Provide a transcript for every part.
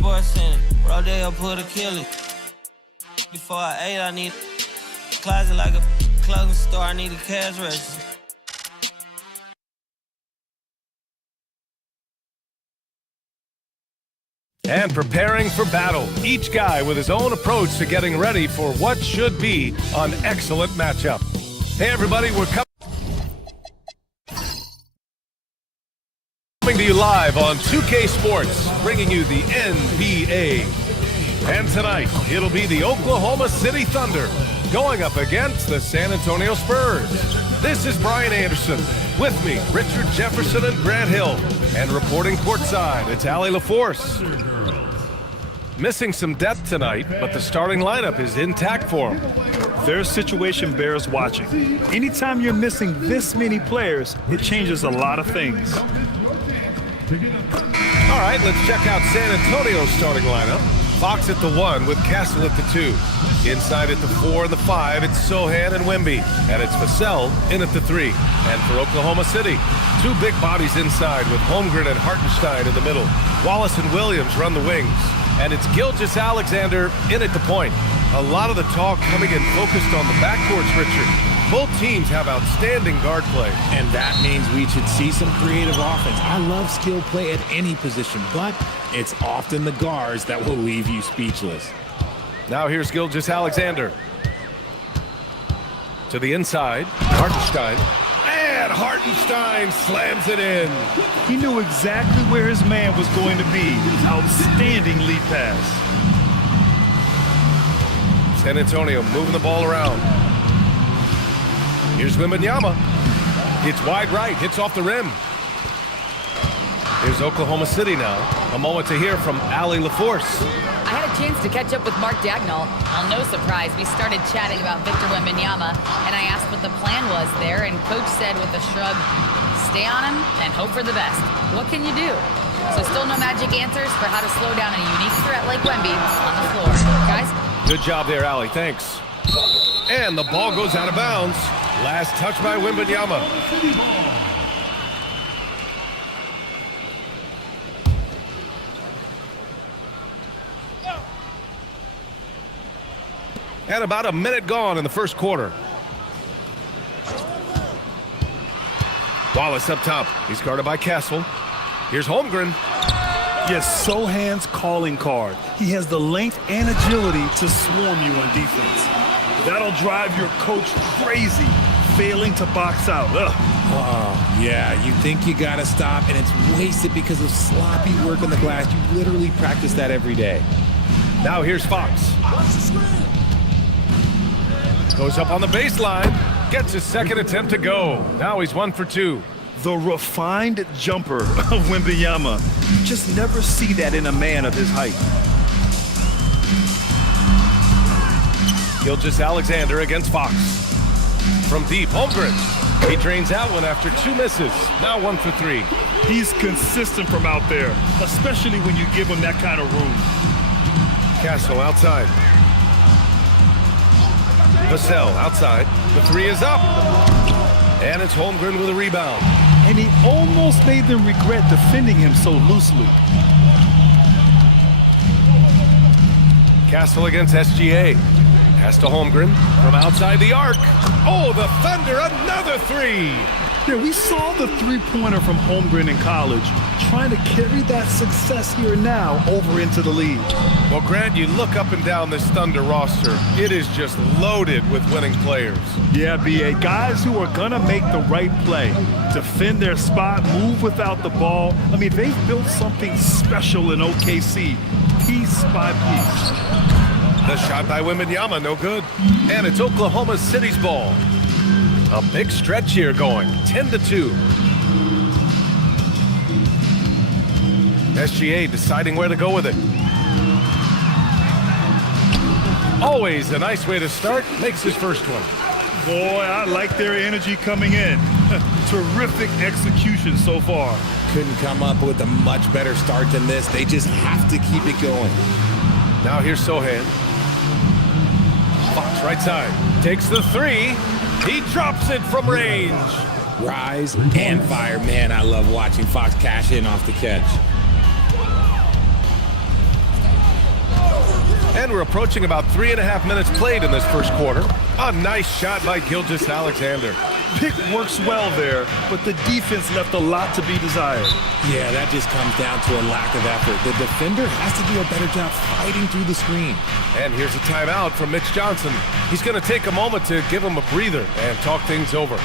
Sports Center. Rodeo put a killie. Before I ate, I need a closet like a clothing store. I need a cash register. And preparing for battle, each guy with his own approach to getting ready for what should be an excellent matchup. Hey everybody, we're coming to you live on 2K Sports, bringing you the NBA. And tonight, it'll be the Oklahoma City Thunder going up against the San Antonio Spurs. This is Brian Anderson. With me, Richard Jefferson and Grant Hill. And reporting courtside, it's Allie LaForce. Missing some depth tonight, but the starting lineup is intact for them. Their situation bears watching. Anytime you're missing this many players, it changes a lot of things. All right, let's check out San Antonio's starting lineup. Fox at the 1 with Castle at the 2. Inside at the 4 and the 5, it's Sohan and Wemby. And it's Vassell in at the 3. And for Oklahoma City, two big bodies inside with Holmgren and Hartenstein in the middle. Wallace and Williams run the wings. And it's Gilgeous-Alexander in at the point. A lot of the talk coming in focused on the backcourts, Richard. Both teams have outstanding guard play. And that means we should see some creative offense. I love skill play at any position, but it's often the guards that will leave you speechless. Now here's Gilgeous-Alexander. To the inside, Hartenstein. And Hartenstein slams it in. He knew exactly where his man was going to be. Outstanding lead pass. San Antonio moving the ball around. Here's Wembanyama. It's wide right, hits off the rim. Here's Oklahoma City now. A moment to hear from Allie LaForce. I had a chance to catch up with Mark Dagnall. Well, no surprise, we started chatting about Victor Wembanyama, and I asked what the plan was there, and Coach said with a shrug, stay on him and hope for the best. What can you do? So still no magic answers for how to slow down a unique threat like Wemby on the floor. Guys? Good job there, Allie. Thanks. And the ball goes out of bounds. Last touch by Wembanyama. And about a minute gone in the first quarter. Wallace up top. He's guarded by Castle. Here's Holmgren. Yes, Sohan's calling card. He has the length and agility to swarm you on defense. That'll drive your coach crazy, failing to box out. Ugh. Oh, yeah, you think you gotta stop, and it's wasted because of sloppy work on the glass. You literally practice that every day. Now here's Fox. Goes up on the baseline, gets his second attempt to go. Now he's 1 for 2. The refined jumper of Wembanyama. You just never see that in a man of his height. Gilgeous-Alexander against Fox. From deep, Holmgren. He drains out one after 2 misses. Now 1 for 3. He's consistent from out there, especially when you give him that kind of room. Castle outside. Vassell outside. The 3 is up. And it's Holmgren with a rebound. And he almost made them regret defending him so loosely. Castle against SGA. Pass to Holmgren from outside the arc. Oh, the Thunder, another 3. Yeah, we saw the three-pointer from Holmgren in college, trying to carry that success here now over into the league. Well, Grant, you look up and down this Thunder roster. It is just loaded with winning players. Yeah, B.A. Guys who are going to make the right play, defend their spot, move without the ball. I mean, they've built something special in OKC, piece by piece. The shot by Wembanyama, no good. And it's Oklahoma City's ball. A big stretch here going, 10-2. SGA deciding where to go with it. Always a nice way to start, makes his first one. Boy, I like their energy coming in. Terrific execution so far. Couldn't come up with a much better start than this. They just have to keep it going. Now here's Sohan. Fox right side, takes the 3. He drops it from range. Rise and fire. Man, I love watching Fox cash in off the catch. And we're approaching about 3.5 minutes played in this first quarter. A nice shot by Gilgeous Alexander. Pick works well there, but the defense left a lot to be desired. Yeah, that just comes down to a lack of effort. The defender has to do a better job fighting through the screen. And here's a timeout from Mitch Johnson. He's going to take a moment to give him a breather and talk things over.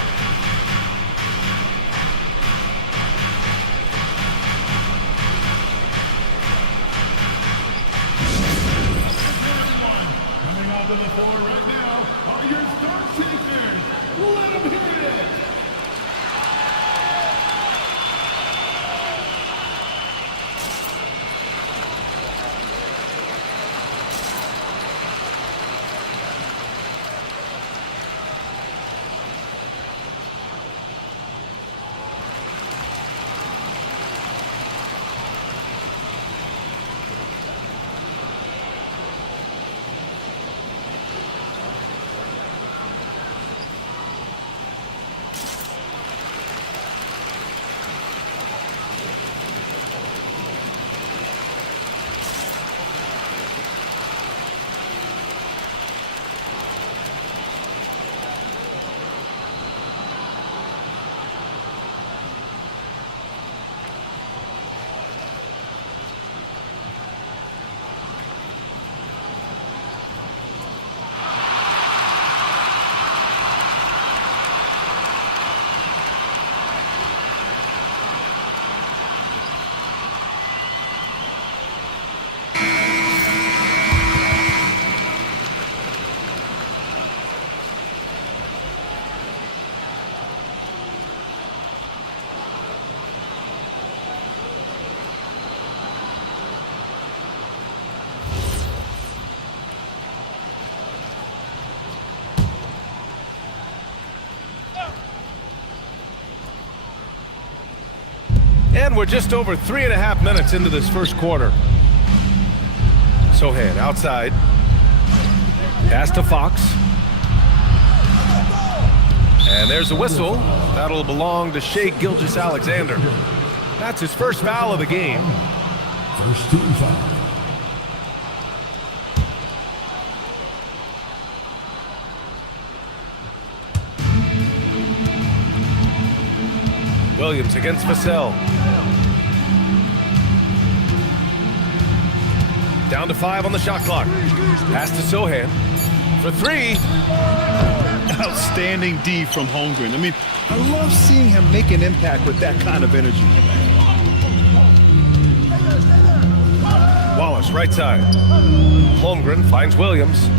And we're just over 3.5 minutes into this first quarter. Sohan outside. Pass to Fox. And there's a whistle. That'll belong to Shai Gilgeous-Alexander. That's his first foul of the game. First team foul. Williams against Vassell. Down to 5 on the shot clock. Pass to Sohan for 3. Outstanding D from Holmgren. I mean, I love seeing him make an impact with that kind of energy. Wallace right side. Holmgren finds Williams.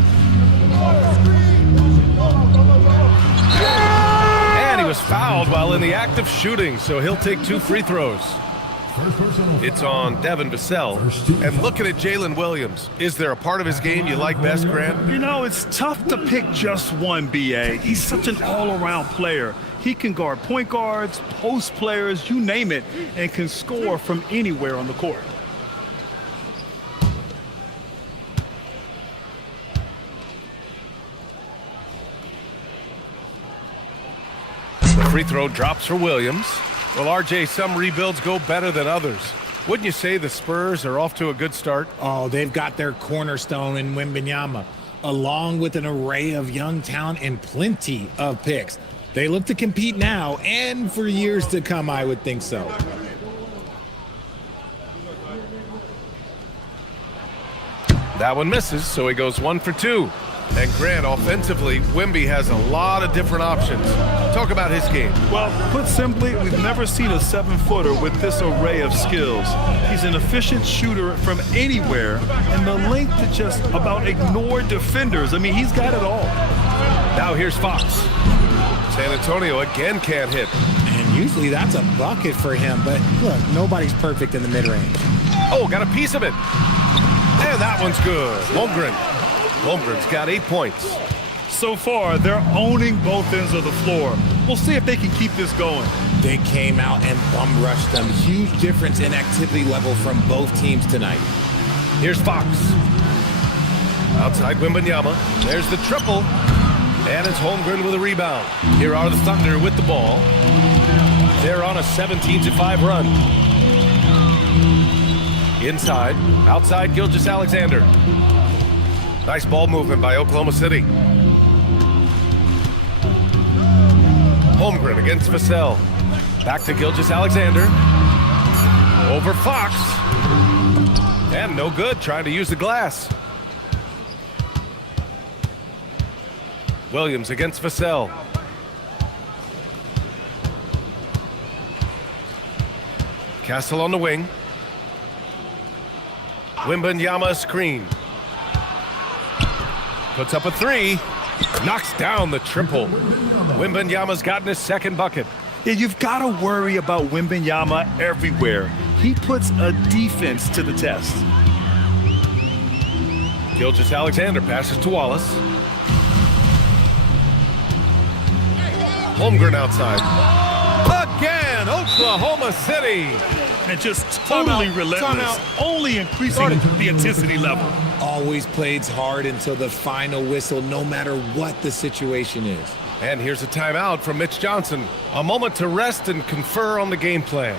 And he was fouled while in the act of shooting, so he'll take 2 free throws. It's on Devin Vassell. And looking at Jalen Williams, is there a part of his game you like best, Grant? You know, it's tough to pick just one, B.A. He's such an all-around player. He can guard point guards, post players, you name it, and can score from anywhere on the court. The free throw drops for Williams. Well, RJ, some rebuilds go better than others. Wouldn't you say the Spurs are off to a good start? Oh, they've got their cornerstone in Wembanyama, along with an array of young talent and plenty of picks. They look to compete now and for years to come, I would think so. That one misses, so he goes 1 for 2. And Grant, offensively, Wemby has a lot of different options. Talk about his game. Well, put simply, we've never seen a 7-footer with this array of skills. He's an efficient shooter from anywhere, and the length to just about ignore defenders. I mean, he's got it all. Now here's Fox. San Antonio again can't hit. And usually that's a bucket for him, but look, nobody's perfect in the mid-range. Oh, got a piece of it. And that one's good. Holmgren. Holmgren's got 8 points. So far, they're owning both ends of the floor. We'll see if they can keep this going. They came out and bum rushed them. Huge difference in activity level from both teams tonight. Here's Fox. Outside Wembanyama. There's the triple. And it's Holmgren with a rebound. Here are the Thunder with the ball. They're on a 17-5 run. Inside. Outside Gilgeous-Alexander. Nice ball movement by Oklahoma City. Holmgren against Vassell. Back to Gilgeous-Alexander. Over Fox. And no good, trying to use the glass. Williams against Vassell. Castle on the wing. Wembanyama screen. Puts up a three. Knocks down the triple. Wembanyama's gotten his second bucket. Yeah, you've got to worry about Wembanyama everywhere. He puts a defense to the test. Gilgeous-Alexander passes to Wallace. Holmgren outside. Again, Oklahoma City. And just totally relentless, only increasing the intensity level. Always plays hard until the final whistle, no matter what the situation is. And here's a timeout from Mitch Johnson. A moment to rest and confer on the game plan.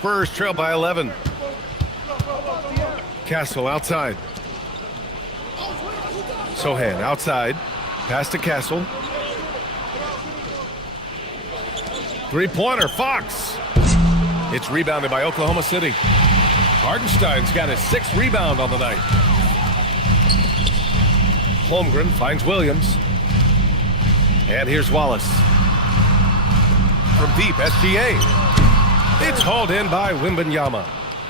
Spurs trail by 11. Castle outside. Sohan outside. Pass to Castle. Three-pointer, Fox. It's rebounded by Oklahoma City. Hardenstein's got his sixth rebound on the night. Holmgren finds Williams. And here's Wallace. From deep, SGA. It's hauled in by Wembanyama.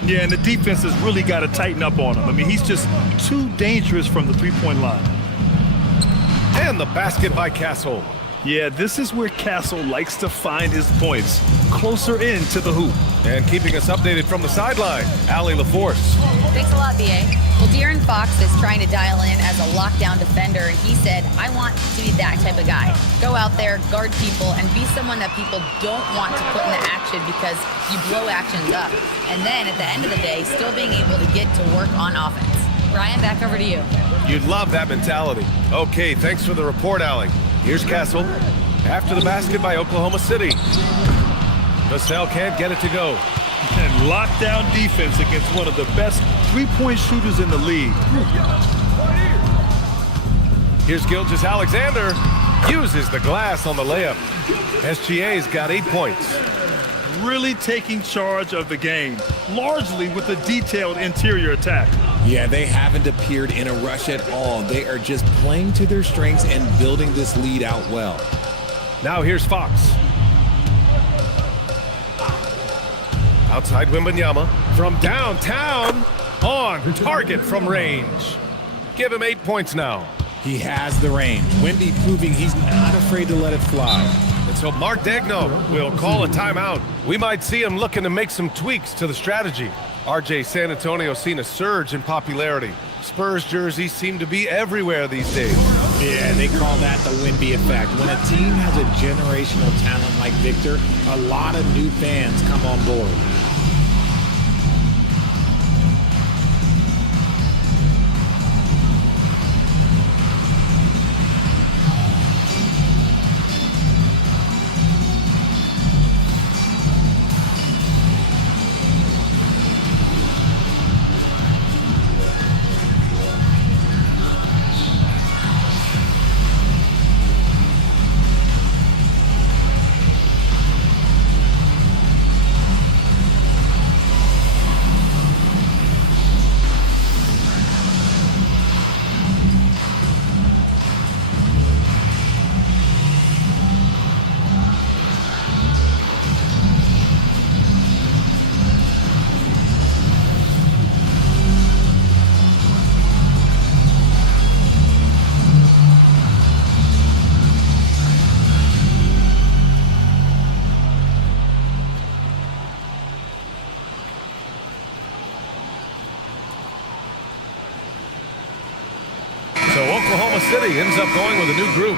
Yeah, and the defense has really got to tighten up on him. I mean, he's just too dangerous from the three-point line. And the basket by Castle. Yeah, this is where Castle likes to find his points, closer in to the hoop. And keeping us updated from the sideline, Allie LaForce. Thanks a lot, B.A. Well, De'Aaron Fox is trying to dial in as a lockdown defender, and he said, I want to be that type of guy. Go out there, guard people, and be someone that people don't want to put in the action because you blow actions up. And then at the end of the day, still being able to get to work on offense. Ryan, back over to you. You'd love that mentality. Okay, thanks for the report, Allie. Here's Castle. After the basket by Oklahoma City. Vassell can't get it to go. And lockdown defense against one of the best three-point shooters in the league. Here's Gilgeous-Alexander. Uses the glass on the layup. SGA's got 8 points. Really taking charge of the game, largely with a detailed interior attack. Yeah, they haven't appeared in a rush at all. They are just playing to their strengths and building this lead out well. Now here's Fox. Outside Wembanyama from downtown, on target from range. Give him 8 points now. He has the range. Wemby proving he's not afraid to let it fly. And so Mark Daigneault will call a timeout. We might see him looking to make some tweaks to the strategy. RJ, San Antonio's seen a surge in popularity. Spurs jerseys seem to be everywhere these days. Yeah, they call that the Wemby effect. When a team has a generational talent like Victor, a lot of new fans come on board. So Oklahoma City ends up going with a new group.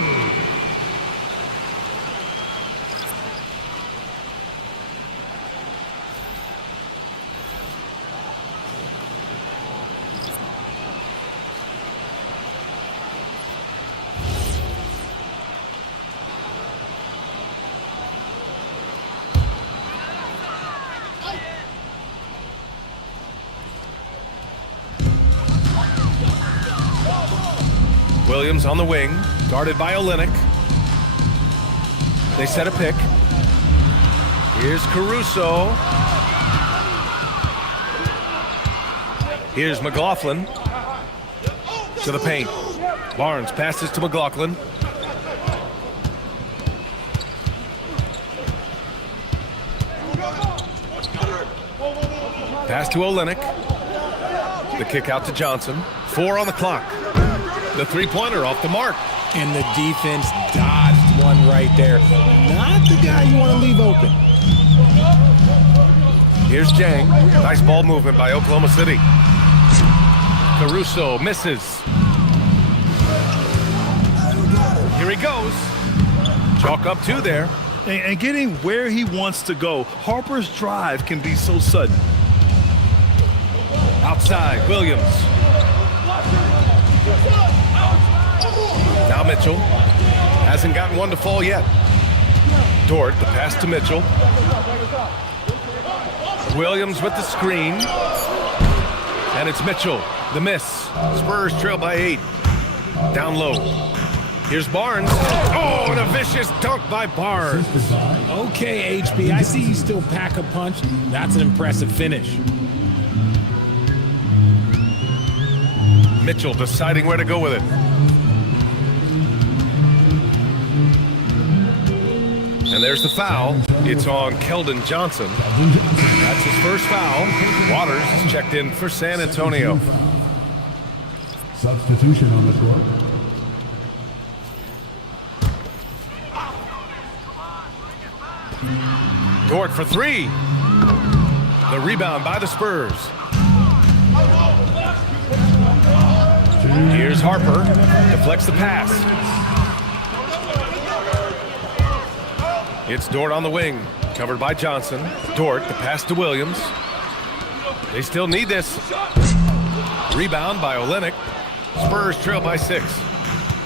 Williams on the wing, guarded by Olynyk. They set a pick. Here's Caruso. Here's McLaughlin to the paint. Barnes passes to McLaughlin. Pass to Olynyk. The kick out to Johnson. 4 on the clock. The three-pointer off the mark. And the defense dodged one right there. Not the guy you want to leave open. Here's Jang. Nice ball movement by Oklahoma City. Caruso misses. Here he goes. Chalk up 2 there. And getting where he wants to go, Harper's drive can be so sudden. Outside, Williams. Now Mitchell. Hasn't gotten one to fall yet. Dort, the pass to Mitchell. Williams with the screen. And it's Mitchell, the miss. Spurs trail by 8. Down low. Here's Barnes. Oh, and a vicious dunk by Barnes. Okay, HB, I see you still pack a punch. That's an impressive finish. Mitchell deciding where to go with it. And there's the foul. It's on Keldon Johnson. That's his first foul. Waters is checked in for San Antonio. Substitution on the court. Dort for 3. The rebound by the Spurs. Here's Harper. Deflects the pass. It's Dort on the wing. Covered by Johnson. Dort, the pass to Williams. They still need this. Rebound by Olynyk. Spurs trail by 6.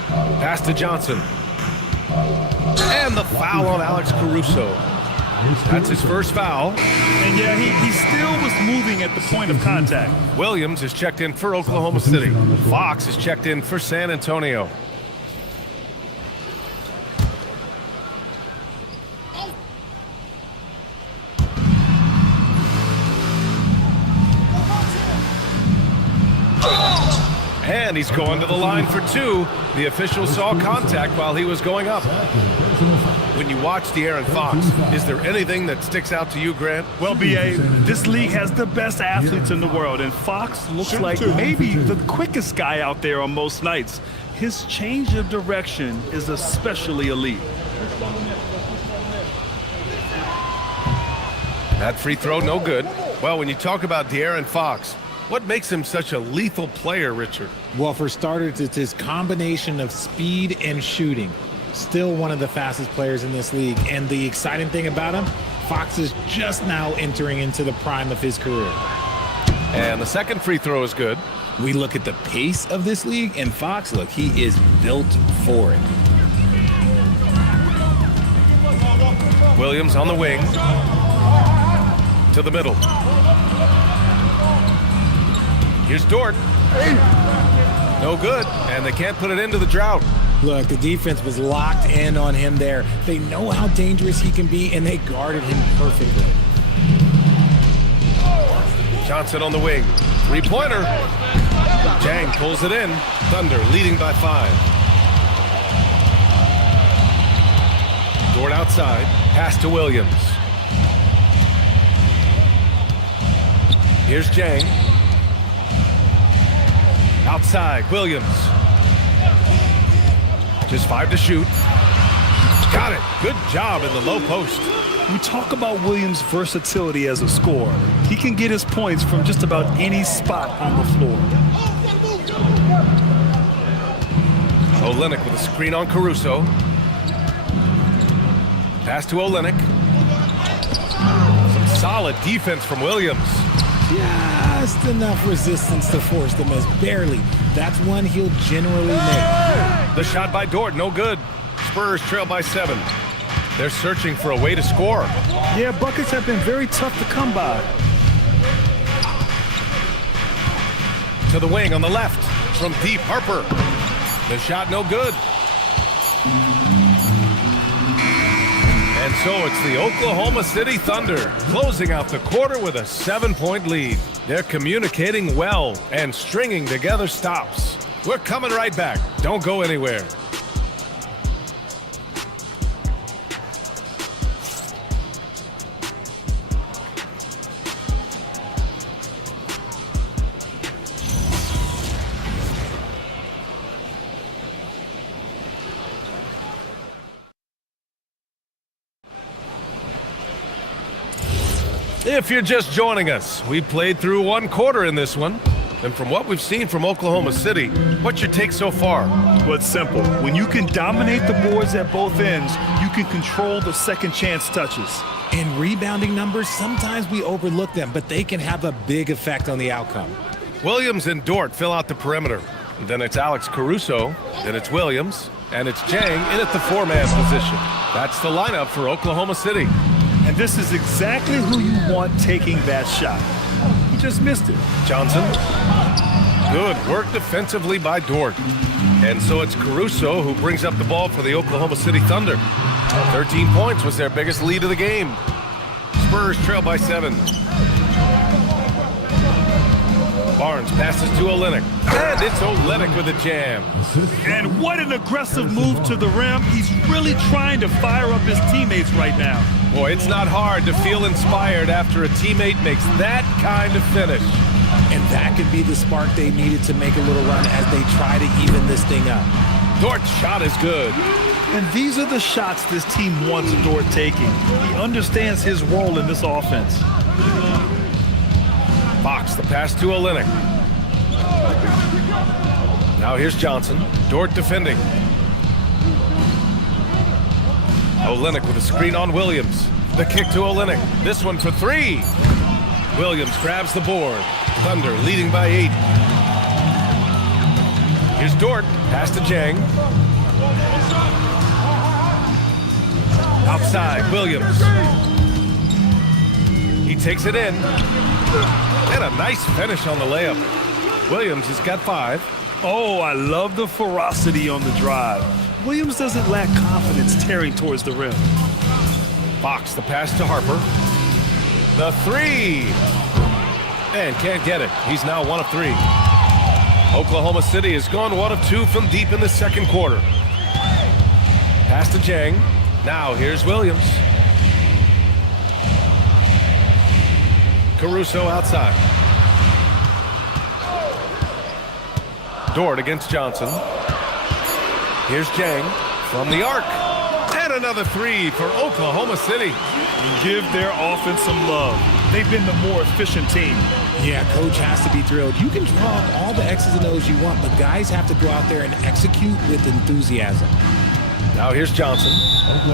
Pass to Johnson. And the foul on Alex Caruso. That's his first foul. And yeah, he still was moving at the point of contact. Williams is checked in for Oklahoma City. Fox is checked in for San Antonio. And he's going to the line for 2. The official saw contact while he was going up. When you watch De'Aaron Fox, is there anything that sticks out to you, Grant? Well, B.A., this league has the best athletes in the world, and Fox looks like maybe the quickest guy out there on most nights. His change of direction is especially elite. That free throw, no good. Well, when you talk about De'Aaron Fox, What makes him such a lethal player, Richard? Well, for starters, it's his combination of speed and shooting. Still one of the fastest players in this league. And the exciting thing about him, Fox is just now entering into the prime of his career. And the second free throw is good. We look at the pace of this league, and Fox, look, he is built for it. Williams on the wing. To the middle. Here's Dort. No good, and they can't put it into the drought. Look, the defense was locked in on him there. They know how dangerous he can be, and they guarded him perfectly. Johnson on the wing. Three-pointer. Jang pulls it in. Thunder leading by 5. Dort outside. Pass to Williams. Here's Jang. Outside, Williams. Just 5 to shoot. Got it. Good job in the low post. We talk about Williams' versatility as a scorer. He can get his points from just about any spot on the floor. Olynyk with a screen on Caruso. Pass to Olynyk. Some solid defense from Williams. Just enough resistance to force them as barely. That's one he'll generally make. The shot by Dort, no good. Spurs trail by 7. They're searching for a way to score. Yeah, buckets have been very tough to come by. To the wing on the left from deep, Harper. The shot no good. And so it's the Oklahoma City Thunder closing out the quarter with a 7-point lead. They're communicating well and stringing together stops. We're coming right back. Don't go anywhere. If you're just joining us, we played through 1 quarter in this one. And from what we've seen from Oklahoma City, what's your take so far? Well, it's simple. When you can dominate the boards at both ends, you can control the second chance touches. In rebounding numbers, sometimes we overlook them, but they can have a big effect on the outcome. Williams and Dort fill out the perimeter. And then it's Alex Caruso, then it's Williams, and it's Jang in at the 4-man position. That's the lineup for Oklahoma City. And this is exactly who you want taking that shot. He just missed it. Johnson. Good work defensively by Dort. And so it's Caruso who brings up the ball for the Oklahoma City Thunder. 13 points was their biggest lead of the game. Spurs trail by 7. Barnes passes to Olynyk. And it's Olynyk with a jam. And what an aggressive move to the rim. He's really trying to fire up his teammates right now. Boy, it's not hard to feel inspired after a teammate makes that kind of finish. And that could be the spark they needed to make a little run as they try to even this thing up. Dort's shot is good. And these are the shots this team wants Dort taking. He understands his role in this offense. Fox, the pass to Olynyk. Now here's Johnson. Dort defending. Olynyk with a screen on Williams. The kick to Olynyk. This one for 3. Williams grabs the board. Thunder leading by 8. Here's Dort. Pass to Jang. Outside, Williams. He takes it in. And a nice finish on the layup. Williams has got 5. Oh, I love the ferocity on the drive. Williams doesn't lack confidence tearing towards the rim. Fox, the pass to Harper. The 3. And can't get it. He's now 1 of 3. Oklahoma City has gone 1 of 2 from deep in the second quarter. Pass to Jang. Now here's Williams. Caruso outside. Dort against Johnson. Here's Jang from the arc. And another 3 for Oklahoma City. Give their offense some love. they've been the more efficient team. Yeah, coach has to be thrilled. You can draw up all the X's and O's you want, but guys have to go out there and execute with enthusiasm. Now here's Johnson,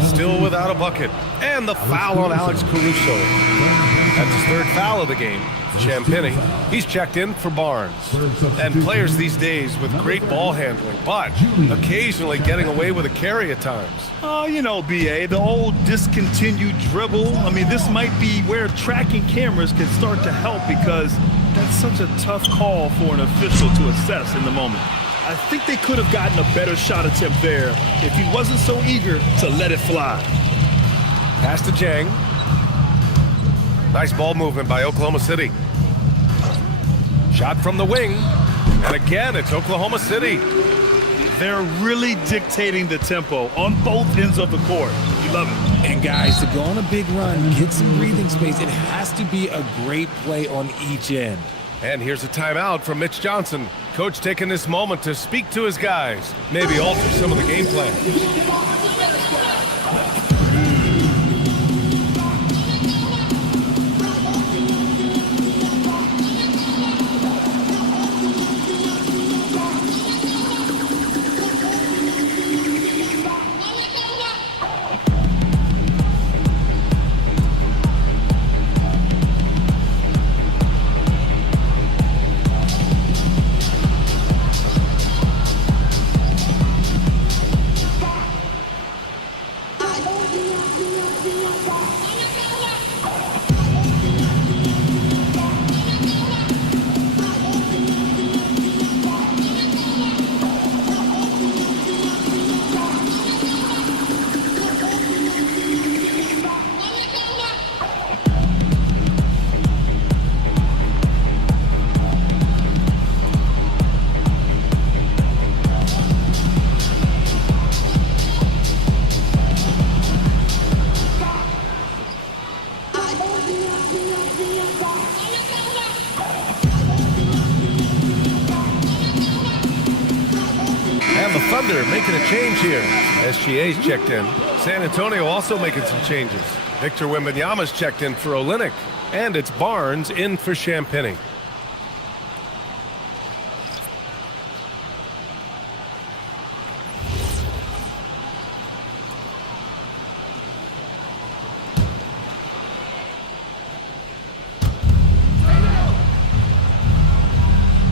still without a bucket. And the foul on Alex Caruso. That's his third foul of the game. Champagny, he's checked in for Barnes. And players these days with great ball handling, but occasionally getting away with a carry at times. Oh, you know, BA, the old discontinued dribble. I mean, this might be where tracking cameras can start to help because that's such a tough call for an official to assess in the moment. I think they could have gotten a better shot attempt there if he wasn't so eager to let it fly. Pass to Jang. Nice ball movement by Oklahoma City. Shot from the wing. And again, it's Oklahoma City. They're really dictating the tempo on both ends of the court. You love it. And guys, to go on a big run, get some breathing space, it has to be a great play on each end. And here's a timeout from Mitch Johnson. Coach taking this moment to speak to his guys. Maybe alter some of the game plan. Thunder making a change here. SGA's checked in. San Antonio also making some changes. Victor Wembanyama's checked in for Olynyk. And it's Barnes in for Champagny.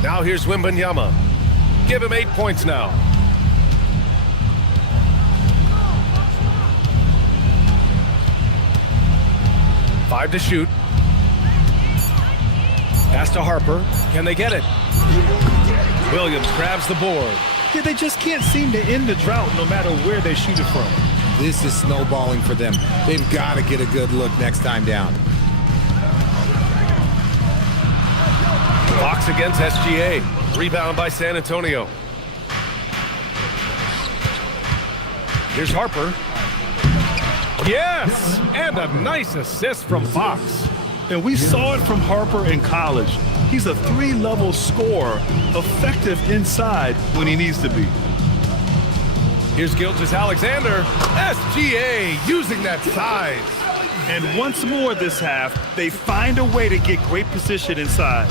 Now here's Wembanyama. Give him 8 points now. Five to shoot. Pass to Harper. Can they get it? Williams grabs the board. Yeah, they just can't seem to end the drought no matter where they shoot it from. This is snowballing for them. They've got to get a good look next time down. Fox against SGA. Rebound by San Antonio. Here's Harper. Yes! And a nice assist from Fox. And we saw it from Harper in college. He's a 3-level scorer, effective inside when he needs to be. Here's Gilgeous-Alexander. SGA using that size. And once more this half, they find a way to get great position inside.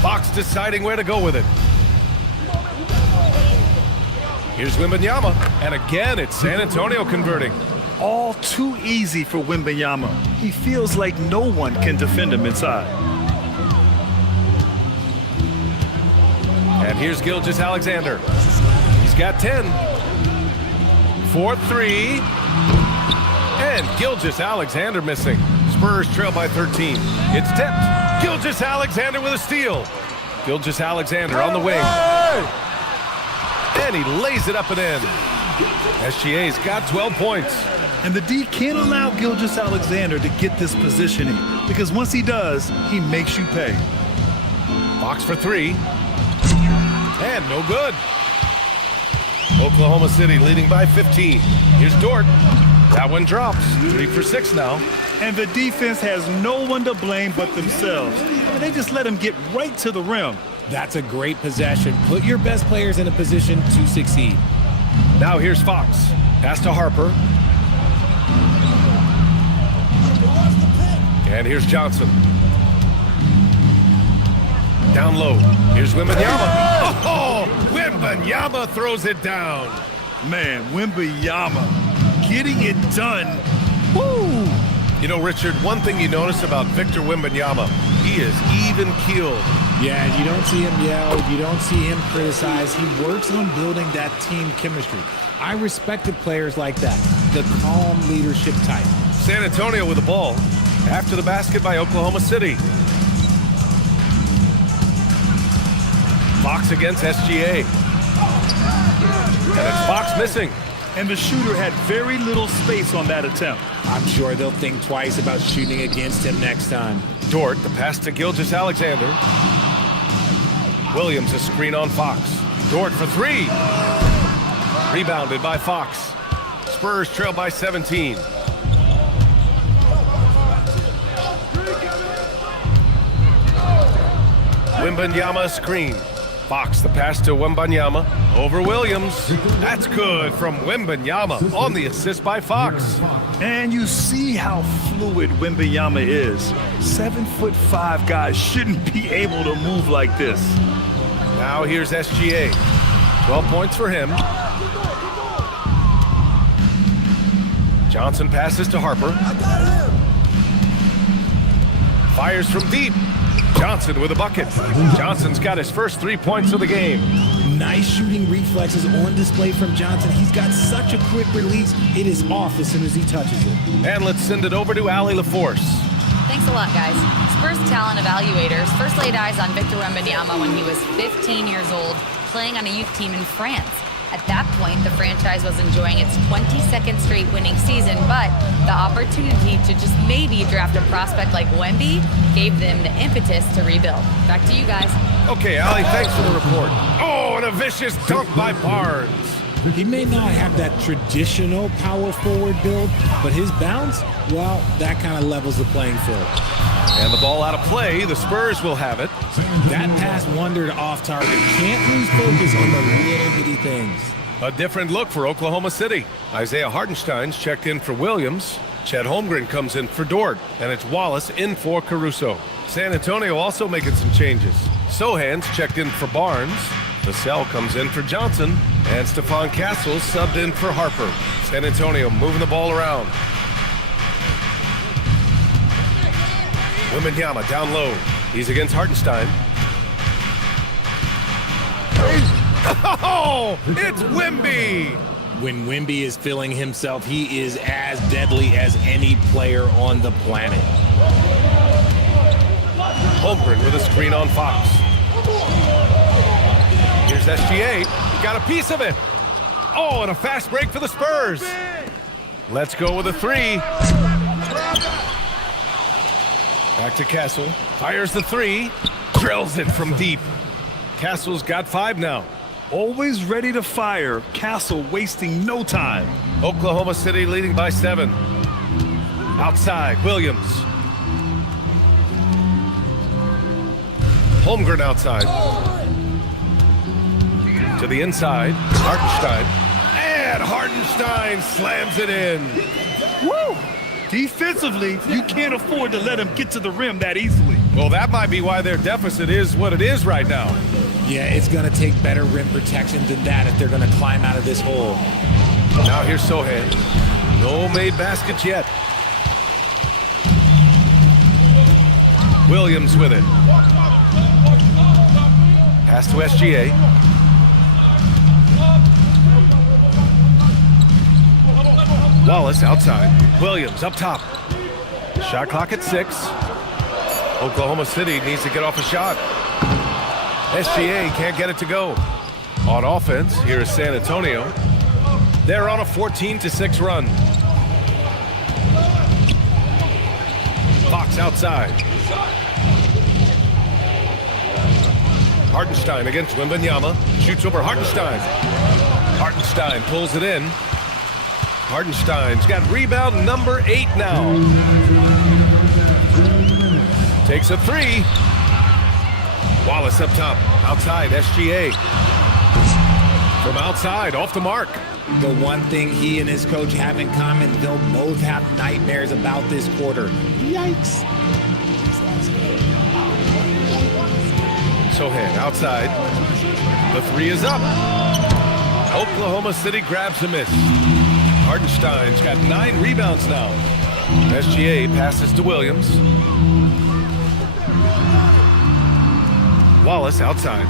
Fox deciding where to go with it. Here's Wembanyama, and again, it's San Antonio converting. All too easy for Wembanyama. He feels like no one can defend him inside. And here's Gilgeous-Alexander. He's got 10. 4-3. And Gilgeous-Alexander missing. Spurs trail by 13. It's tipped. Gilgeous-Alexander with a steal. Gilgeous-Alexander on the wing. And he lays it up and in. SGA's got 12 points. And the D can't allow Gilgeous-Alexander to get this positioning because once he does, he makes you pay. Fox for 3. And no good. Oklahoma City leading by 15. Here's Dort. That one drops. 3 for 6 now. And the defense has no one to blame but themselves. They just let him get right to the rim. That's a great possession. Put your best players in a position to succeed. Now here's Fox. Pass to Harper. And here's Johnson. Down low. Here's Wembanyama. Oh, Wembanyama throws it down. Man, Wembanyama getting it done. Woo! You know, Richard, one thing you notice about Victor Wembanyama, he is even-keeled. Yeah, you don't see him yell. You don't see him criticize. He works on building that team chemistry. I respected players like that, the calm leadership type. San Antonio with the ball after the basket by Oklahoma City. Fox against SGA. And it's Fox missing. And the shooter had very little space on that attempt. I'm sure they'll think twice about shooting against him next time. Dort, the pass to Gilgeous-Alexander. Williams, a screen on Fox. Dort for three. Rebounded by Fox. Spurs trail by 17. Wembanyama screen. Fox, the pass to Wembanyama. Over Williams. That's good from Wembanyama on the assist by Fox. And you see how fluid Wembanyama is. 7'5" guys shouldn't be able to move like this. Now here's SGA. 12 points for him. Johnson passes to Harper. Fires from deep. Johnson with a bucket. Johnson's got his first 3 points of the game. Nice shooting reflexes on display from Johnson. He's got such a quick release. It is off as soon as he touches it. And let's send it over to Allie LaForce. Thanks a lot, guys. Spurs talent evaluators first laid eyes on Victor Wembanyama when he was 15 years old, playing on a youth team in France. At that point, the franchise was enjoying its 22nd straight winning season, but the opportunity to just maybe draft a prospect like Wemby gave them the impetus to rebuild. Back to you guys. Okay, Allie, thanks for the report. Oh, and a vicious dunk by Barnes. He may not have that traditional power forward build, but his bounce, well, that kind of levels the playing field. And the ball out of play. The Spurs will have it. That pass wandered off target. Can't lose focus on the little bitty things. A different look for Oklahoma City. Isaiah Hartenstein's checked in for Williams. Chet Holmgren comes in for Dort. And it's Wallace in for Caruso. San Antonio also making some changes. Sohan's checked in for Barnes. Vassell comes in for Johnson. And Stephon Castles subbed in for Harper. San Antonio moving the ball around. Wembanyama down low. He's against Hartenstein. Oh, it's Wemby! When Wemby is feeling himself, he is as deadly as any player on the planet. Holmgren with a screen on Fox. Here's SGA. He got a piece of it. Oh, and a fast break for the Spurs. Let's go with a three. Back to Castle. Fires the three. Drills it from deep. Castle's got 5 now. Always ready to fire. Castle wasting no time. Oklahoma City leading by 7. Outside, Williams. Holmgren outside. To the inside, Hartenstein. And Hartenstein slams it in. Woo! Defensively, you can't afford to let him get to the rim that easily. Well, that might be why their deficit is what it is right now. Yeah, it's going to take better rim protection than that if they're going to climb out of this hole. Now here's Sohan. No made baskets yet. Williams with it. Pass to SGA. Wallace outside. Williams up top. Shot clock at 6. Oklahoma City needs to get off a shot. SGA can't get it to go. On offense, here is San Antonio. They're on a 14-6 run. Fox outside. Hartenstein against Wembanyama. Shoots over Hartenstein. Hartenstein pulls it in. Hartenstein's got rebound number 8 now. Takes a 3. Wallace up top. Outside, SGA. From outside, off the mark. The one thing he and his coach have in common, they'll both have nightmares about this quarter. Yikes. Sohan outside. The three is up. Oklahoma City grabs a miss. Hartenstein's got 9 rebounds now. SGA passes to Williams. Wallace outside.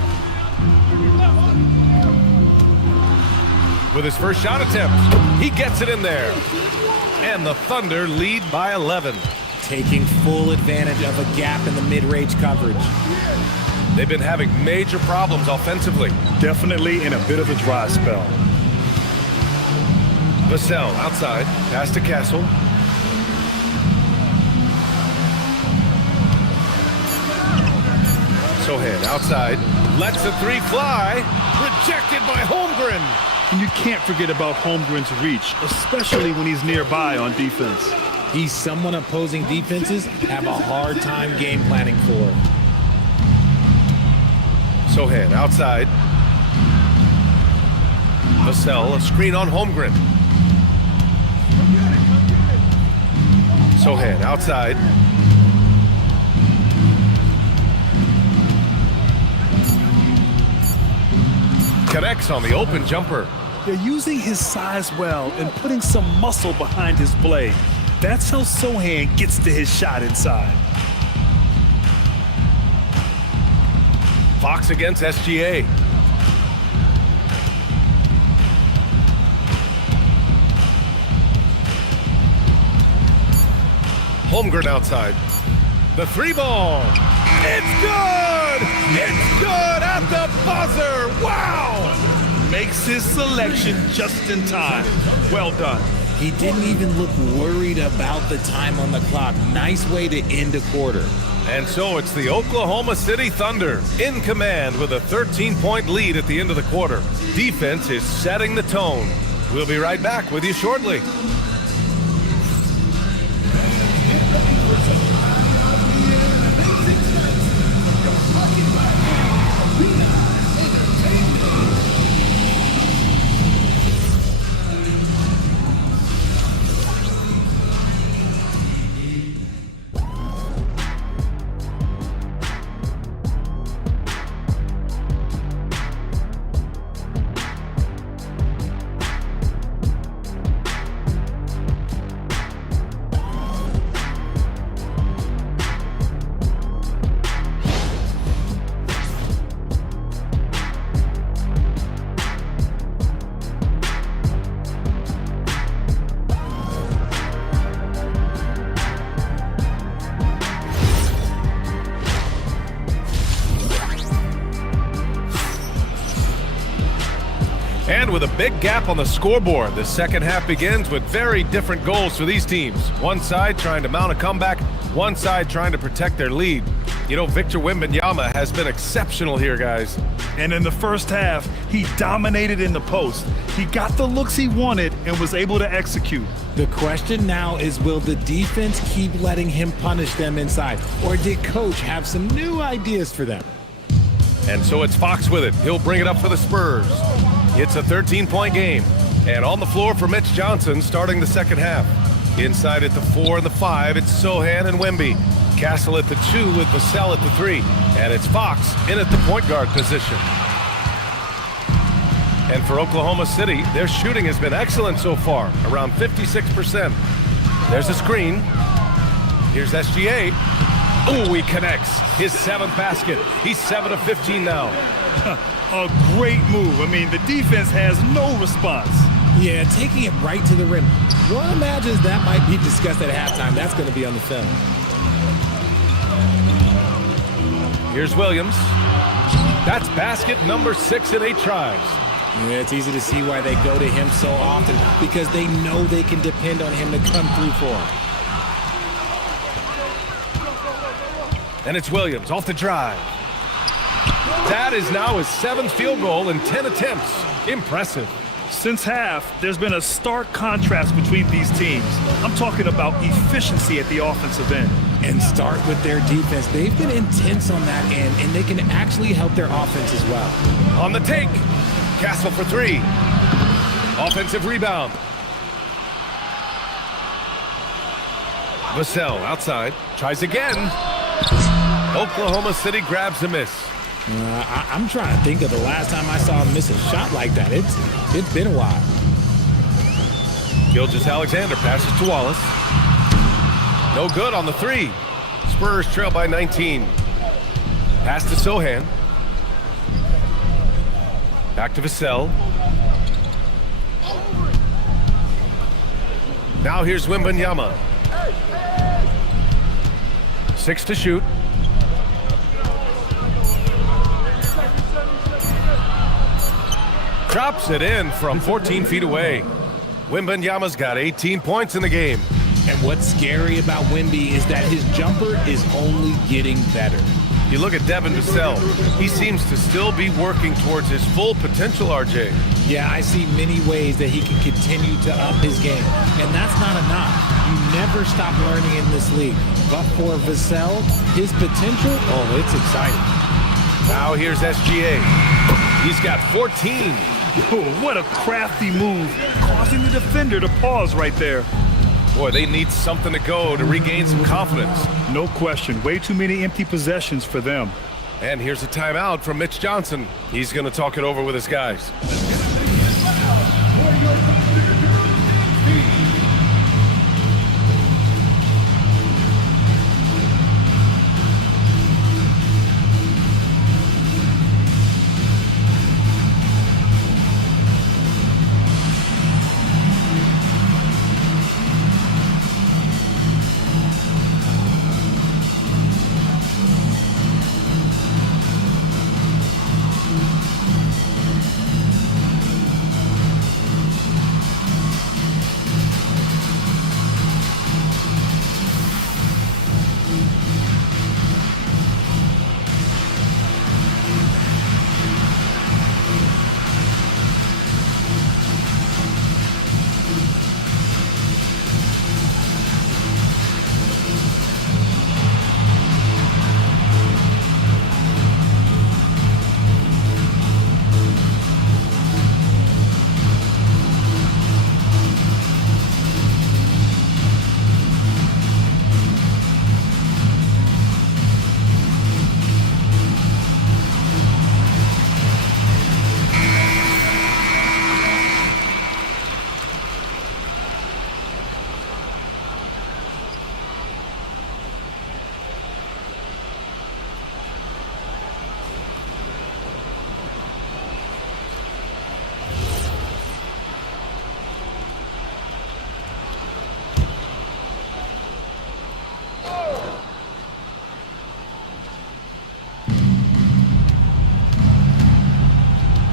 With his first shot attempt, he gets it in there. And the Thunder lead by 11. Taking full advantage of a gap in the mid-range coverage. They've been having major problems offensively. Definitely in a bit of a dry spell. Vassell outside, pass to Castle. Sohan outside, lets the three fly, rejected by Holmgren. And you can't forget about Holmgren's reach, especially when he's nearby on defense. He's someone opposing defenses have a hard time game planning for. Sohan outside. Vassell, a screen on Holmgren. Sohan outside. Connects on the open jumper. They're using his size well and putting some muscle behind his blade. That's how Sohan gets to his shot inside. Fox against SGA. Holmgren outside. The three ball. It's good! It's good at the buzzer! Wow! Makes his selection just in time. Well done. He didn't even look worried about the time on the clock. Nice way to end a quarter. And so it's the Oklahoma City Thunder in command with a 13-point lead at the end of the quarter. Defense is setting the tone. We'll be right back with you shortly. And with a big gap on the scoreboard, the second half begins with very different goals for these teams. One side trying to mount a comeback, one side trying to protect their lead. You know, Victor Wembanyama has been exceptional here, guys. And in the first half, he dominated in the post. He got the looks he wanted and was able to execute. The question now is, will the defense keep letting him punish them inside? Or did coach have some new ideas for them? And so it's Fox with it. He'll bring it up for the Spurs. It's a 13-point game. And on the floor for Mitch Johnson starting the second half. Inside at the 4 and the 5, it's Sohan and Wemby. Castle at the 2 with Vassell at the 3. And it's Fox in at the point guard position. And for Oklahoma City, their shooting has been excellent so far, around 56%. There's a screen. Here's SGA. Oh, he connects. His 7th basket. He's 7 of 15 now. A great move. I mean, the defense has no response. Yeah, taking it right to the rim. One imagines that might be discussed at halftime. That's going to be on the film. Here's Williams. That's basket number 6 in 8 tries. Yeah, it's easy to see why they go to him so often, because they know they can depend on him to come through for them. And it's Williams off the drive. That is now his 7th field goal in 10 attempts. Impressive. Since half, there's been a stark contrast between these teams. I'm talking about efficiency at the offensive end. And start with their defense. They've been intense on that end, and they can actually help their offense as well. On the take. Castle for 3. Offensive rebound. Vassell outside. Tries again. Oklahoma City grabs a miss. I'm trying to think of the last time I saw him miss a shot like that. It's been a while. Gilgeous-Alexander passes to Wallace. No good on the three. Spurs trail by 19. Pass to Sohan. Back to Vassell. Now here's Wembanyama. 6 to shoot. Drops it in from 14 feet away. Wembanyama's got 18 points in the game. And what's scary about Wemby is that his jumper is only getting better. You look at Devin Vassell. He seems to still be working towards his full potential, RJ. Yeah, I see many ways that he can continue to up his game. And that's not enough. You never stop learning in this league. But for Vassell, his potential, oh, it's exciting. Now here's SGA. He's got 14. Oh, what a crafty move, causing the defender to pause right there. Boy, they need something to go to regain some confidence. No question, way too many empty possessions for them. And here's a timeout from Mitch Johnson. He's going to talk it over with his guys.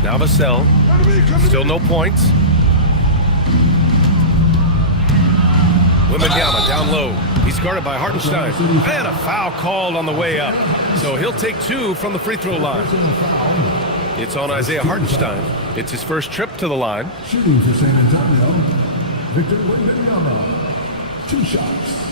Now Vassell, still no points. Wembanyama down low. He's guarded by Hartenstein. And a foul called on the way up. So he'll take 2 from the free throw line. It's on Isaiah Hartenstein. It's his first trip to the line. Shooting for San Antonio, Victor Wembanyama. 2 shots.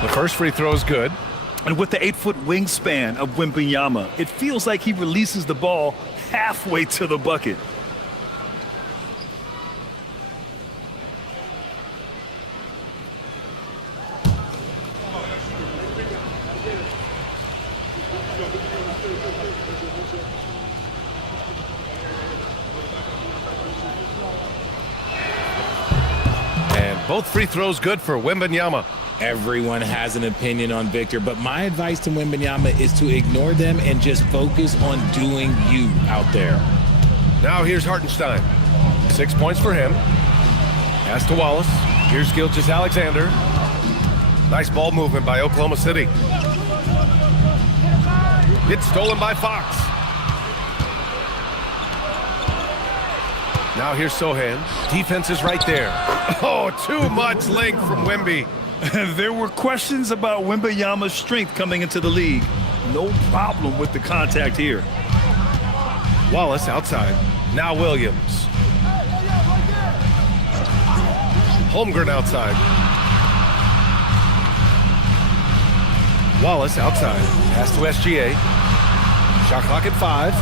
The first free throw is good. And with the 8-foot wingspan of Wembanyama, it feels like he releases the ball halfway to the bucket. And both free throws good for Wembanyama. Everyone has an opinion on Victor, but my advice to Wembanyama is to ignore them and just focus on doing you out there. Now here's Hartenstein. 6 points for him. Pass to Wallace. Here's Gilgeous-Alexander. Nice ball movement by Oklahoma City. It's stolen by Fox. Now here's Sohan. Defense is right there. Oh, too much length from Wemby. There were questions about Wembanyama's strength coming into the league. No problem with the contact here. Wallace outside. Now Williams. Holmgren outside. Wallace outside. Pass to SGA. Shot clock at 5.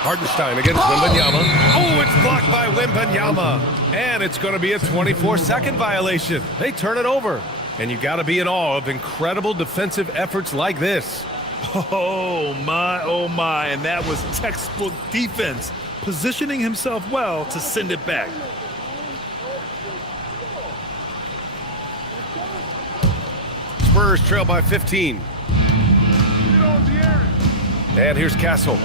Hartenstein against Wembanyama. Oh, it's blocked by Wembanyama. And it's going to be a 24-second violation. They turn it over. And you got to be in awe of incredible defensive efforts like this. Oh my, and that was textbook defense, positioning himself well to send it back. Spurs trail by 15. And here's Castle.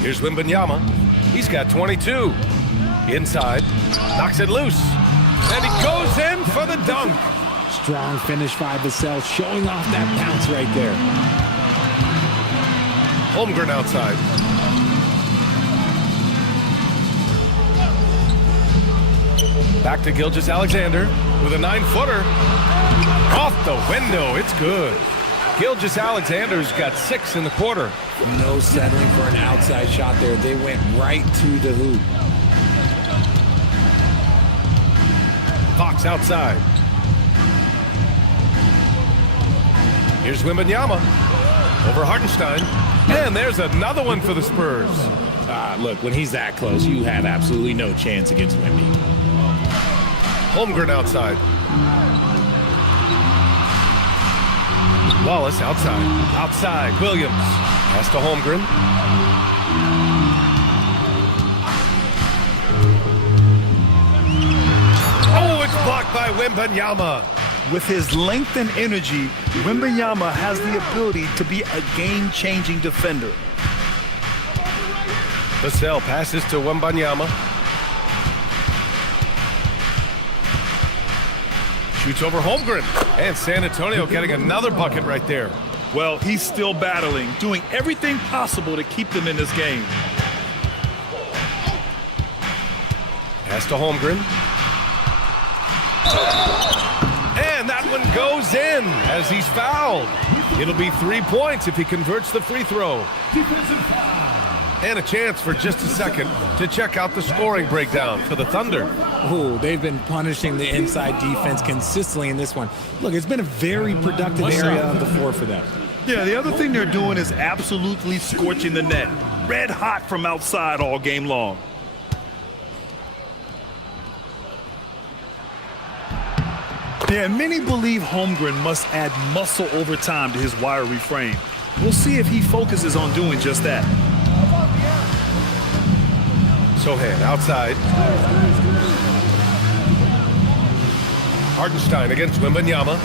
Here's Wembanyama. He's got 22. Inside. Knocks it loose. And he goes in for the dunk. Strong finish by Vassell, showing off that bounce right there. Holmgren outside. Back to Gilgeous-Alexander with a 9-footer. Off the window, it's good. Gilgeous-Alexander's got 6 in the quarter. No settling for an outside shot there. They went right to the hoop. Fox outside. Here's Wembanyama over Hartenstein. And there's another one for the Spurs. Look, when he's that close, you have absolutely no chance against Wemby. Holmgren outside. Wallace outside. Outside. Williams. Pass to Holmgren. Oh, it's blocked by Wembanyama. With his length and energy, Wembanyama has the ability to be a game-changing defender. Vassell passes to Wembanyama. Shoots over Holmgren. And San Antonio getting another bucket right there. Well, he's still battling, doing everything possible to keep them in this game. Pass to Holmgren. And that one goes in as he's fouled. It'll be 3 points if he converts the free throw. And a chance for just a second to check out the scoring breakdown for the Thunder. Oh, they've been punishing the inside defense consistently in this one. Look, it's been a very productive area of the floor for them. Yeah, the other thing they're doing is absolutely scorching the net. Red hot from outside all game long. Yeah, and many believe Holmgren must add muscle over time to his wiry frame. We'll see if he focuses on doing just that. Sohan outside. Hartenstein against Wembanyama.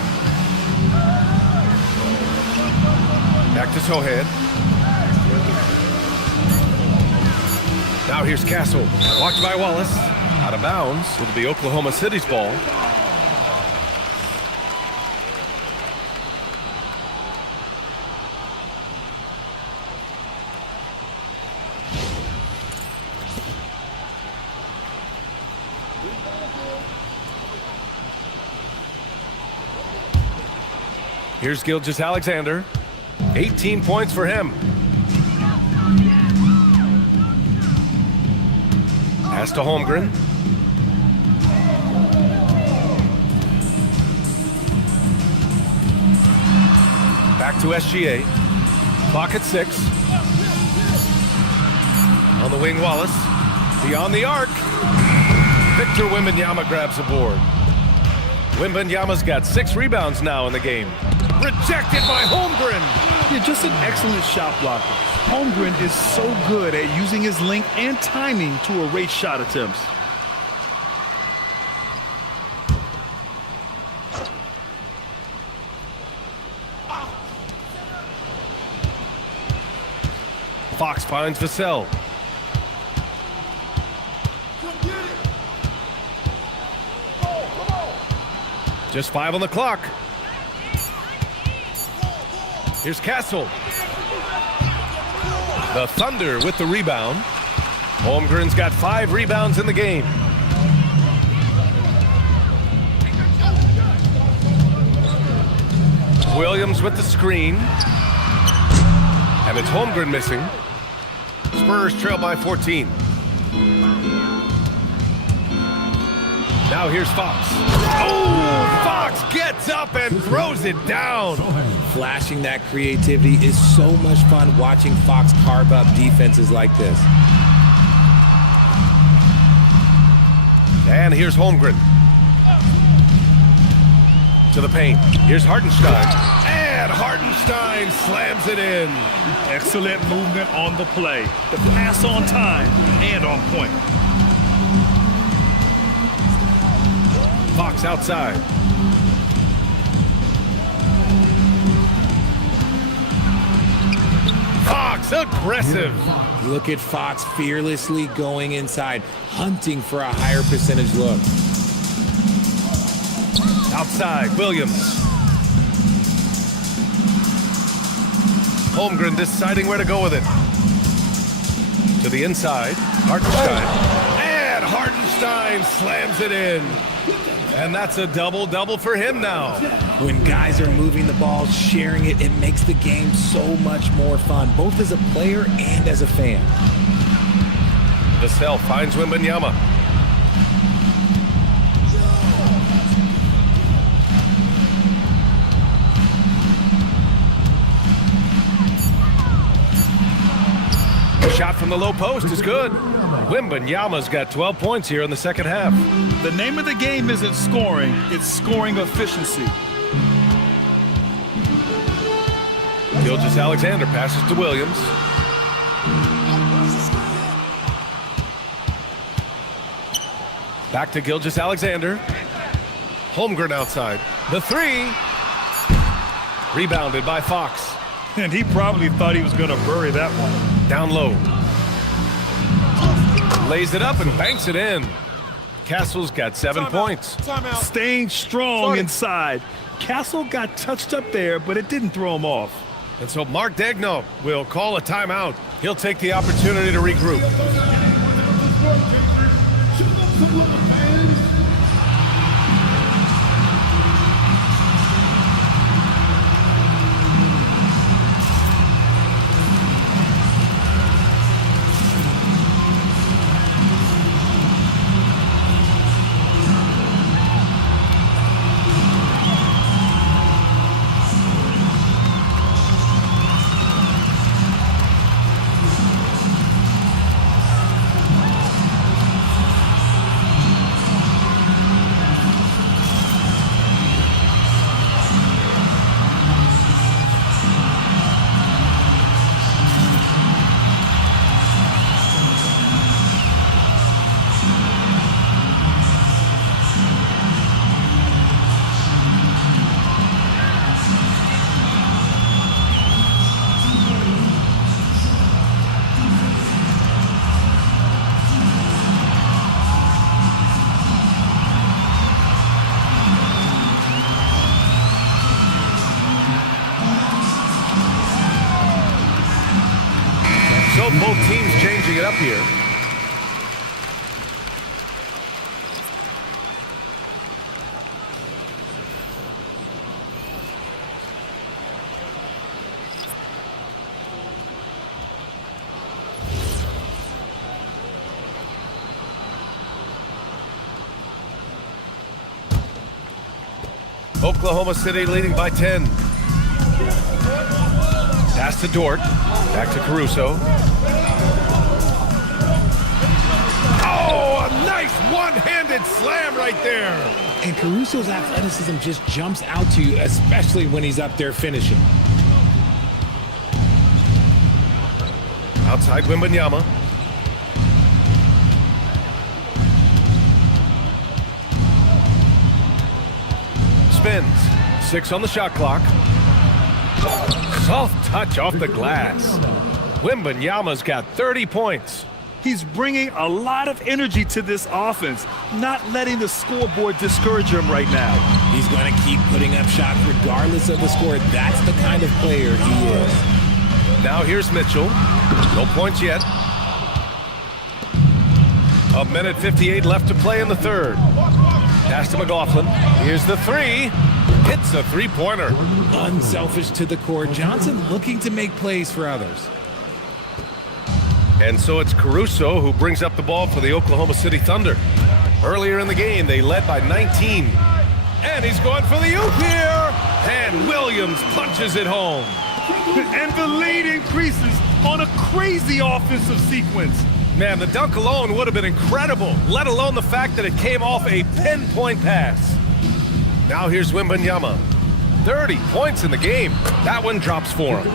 Back to Sohan. Now here's Castle. Blocked by Wallace. Out of bounds. It'll be Oklahoma City's ball. Here's Gilgeous-Alexander. 18 points for him. Pass to Holmgren. Back to SGA. Clock at 6. On the wing, Wallace. Beyond the arc. Victor Wembanyama grabs the board. Wembanyama's got 6 rebounds now in the game. Rejected by Holmgren. Yeah, just an excellent shot blocker. Holmgren is so good at using his length and timing to erase shot attempts. Fox finds Vassell. Just 5 on the clock. Here's Castle. The Thunder with the rebound. Holmgren's got 5 rebounds in the game. Williams with the screen. And it's Holmgren missing. Spurs trail by 14. Now here's Fox. Oh, Fox gets up and throws it down. Flashing that creativity is so much fun watching Fox carve up defenses like this. And here's Holmgren. To the paint. Here's Hartenstein. And Hartenstein slams it in. Excellent movement on the play. The pass on time and on point. Fox outside. Fox aggressive. Look at Fox fearlessly going inside, hunting for a higher percentage look. Outside, Williams. Holmgren deciding where to go with it. To the inside, Hartenstein. And Hartenstein slams it in. And that's a double-double for him now. When guys are moving the ball, sharing it, it makes the game so much more fun, both as a player and as a fan. Vassell finds Wembanyama. The shot from the low post is good. Wembanyama's got 12 points here in the second half. The name of the game isn't scoring, it's scoring efficiency. Gilgeous-Alexander passes to Williams. Back to Gilgeous-Alexander. Holmgren outside. The three. Rebounded by Fox. And he probably thought he was going to bury that one. Down low. Lays it up and banks it in. Castle's got 7 points. Staying strong inside. Castle got touched up there, but it didn't throw him off. And so Mark Daigneault will call a timeout. He'll take the opportunity to regroup. So both teams changing it up here. Oklahoma City leading by 10. Pass to Dort. Back to Caruso. Oh, a nice one-handed slam right there. And Caruso's athleticism just jumps out to you, especially when he's up there finishing. Outside Wembanyama. Spins. 6 on the shot clock. Soft touch off the glass. Wembanyama's got 30 points. He's bringing a lot of energy to this offense, not letting the scoreboard discourage him right now. He's going to keep putting up shots regardless of the score. That's the kind of player he is. Now here's Mitchell. No points yet. 1:58 left to play in the third. Pass to McLaughlin. Here's the three. Hits a three-pointer. Unselfish to the core. Johnson looking to make plays for others. And so it's Caruso who brings up the ball for the Oklahoma City Thunder. Earlier in the game, they led by 19. And he's going for the oop here. And Williams punches it home. And the lead increases on a crazy offensive sequence. Man, the dunk alone would have been incredible, let alone the fact that it came off a pinpoint pass. Now here's Wembanyama. 30 points in the game. That one drops for him.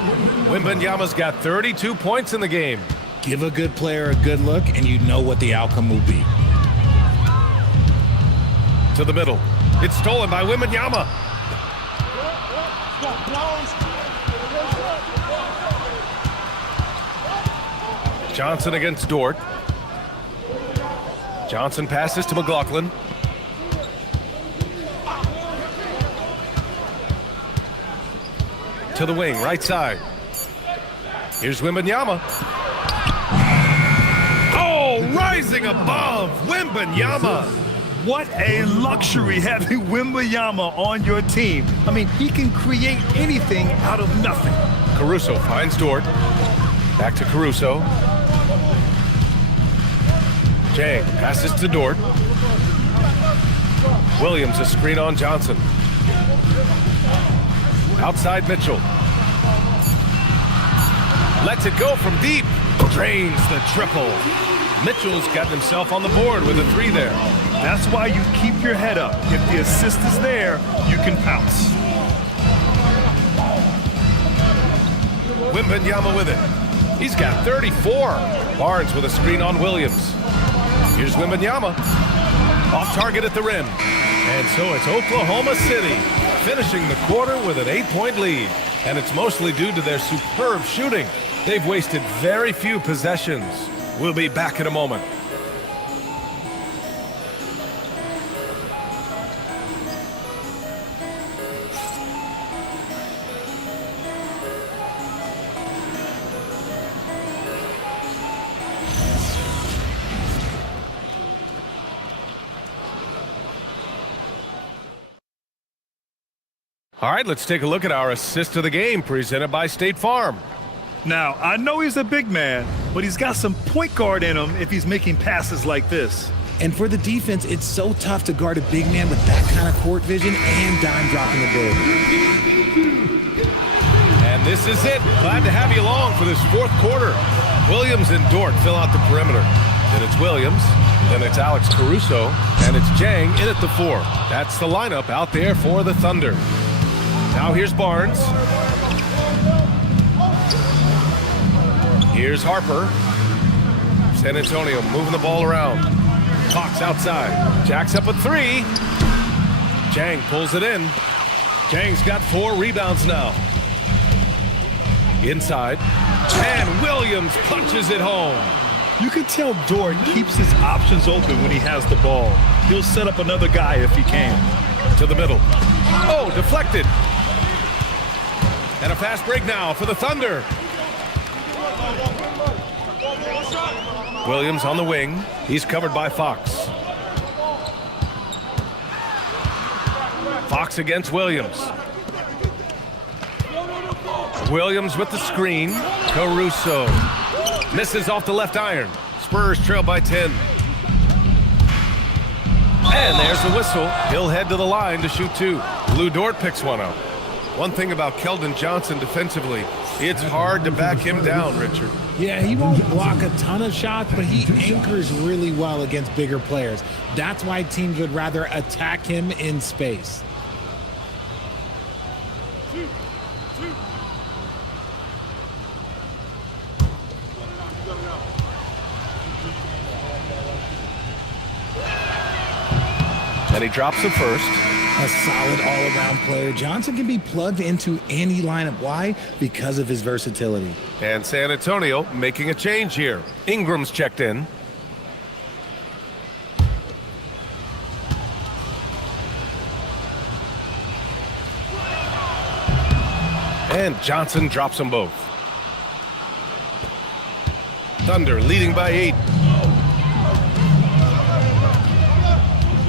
Wembanyama's got 32 points in the game. Give a good player a good look, and you know what the outcome will be. To the middle. It's stolen by Wembanyama. Johnson against Dort. Johnson passes to McLaughlin. To the wing, right side. Here's Wembanyama. Oh, rising above, Wembanyama. What a luxury having Wembanyama on your team. I mean, he can create anything out of nothing. Caruso finds Dort. Back to Caruso. Jang passes to Dort. Williams a screen on Johnson. Outside Mitchell. Lets it go from deep. Drains the triple. Mitchell's got himself on the board with a 3 there. That's why you keep your head up. If the assist is there, you can pounce. Wembanyama with it. He's got 34. Barnes with a screen on Williams. Here's Wembanyama. Off target at the rim. And so it's Oklahoma City finishing the quarter with an 8-point lead. And it's mostly due to their superb shooting. They've wasted very few possessions. We'll be back in a moment. All right, let's take a look at our assist of the game presented by State Farm. Now, I know he's a big man, but he's got some point guard in him if he's making passes like this. And for the defense, it's so tough to guard a big man with that kind of court vision and dime dropping ability. And this is it. Glad to have you along for this fourth quarter. Williams and Dort fill out the perimeter. Then it's Williams, then it's Alex Caruso, and it's Jang in at the 4. That's the lineup out there for the Thunder. Now here's Barnes. Here's Harper. San Antonio moving the ball around. Fox outside. Jacks up a 3. Jang pulls it in. Jang's got 4 rebounds now. Inside. And Williams punches it home. You can tell Dort keeps his options open when he has the ball. He'll set up another guy if he can. To the middle. Oh, deflected. And a fast break now for the Thunder. Williams on the wing. He's covered by Fox. Fox against Williams. Williams with the screen. Caruso. Misses off the left iron. Spurs trail by 10. And there's the whistle. He'll head to the line to shoot 2. Lou Dort picks one up. One thing about Keldon Johnson defensively, it's hard to back him down, Richard. Yeah, he won't block a ton of shots, but he anchors really well against bigger players. That's why teams would rather attack him in space. And he drops the first. A solid all-around player. Johnson can be plugged into any lineup. Why? Because of his versatility. And San Antonio making a change here. Ingram's checked in. And Johnson drops them both. Thunder leading by 8.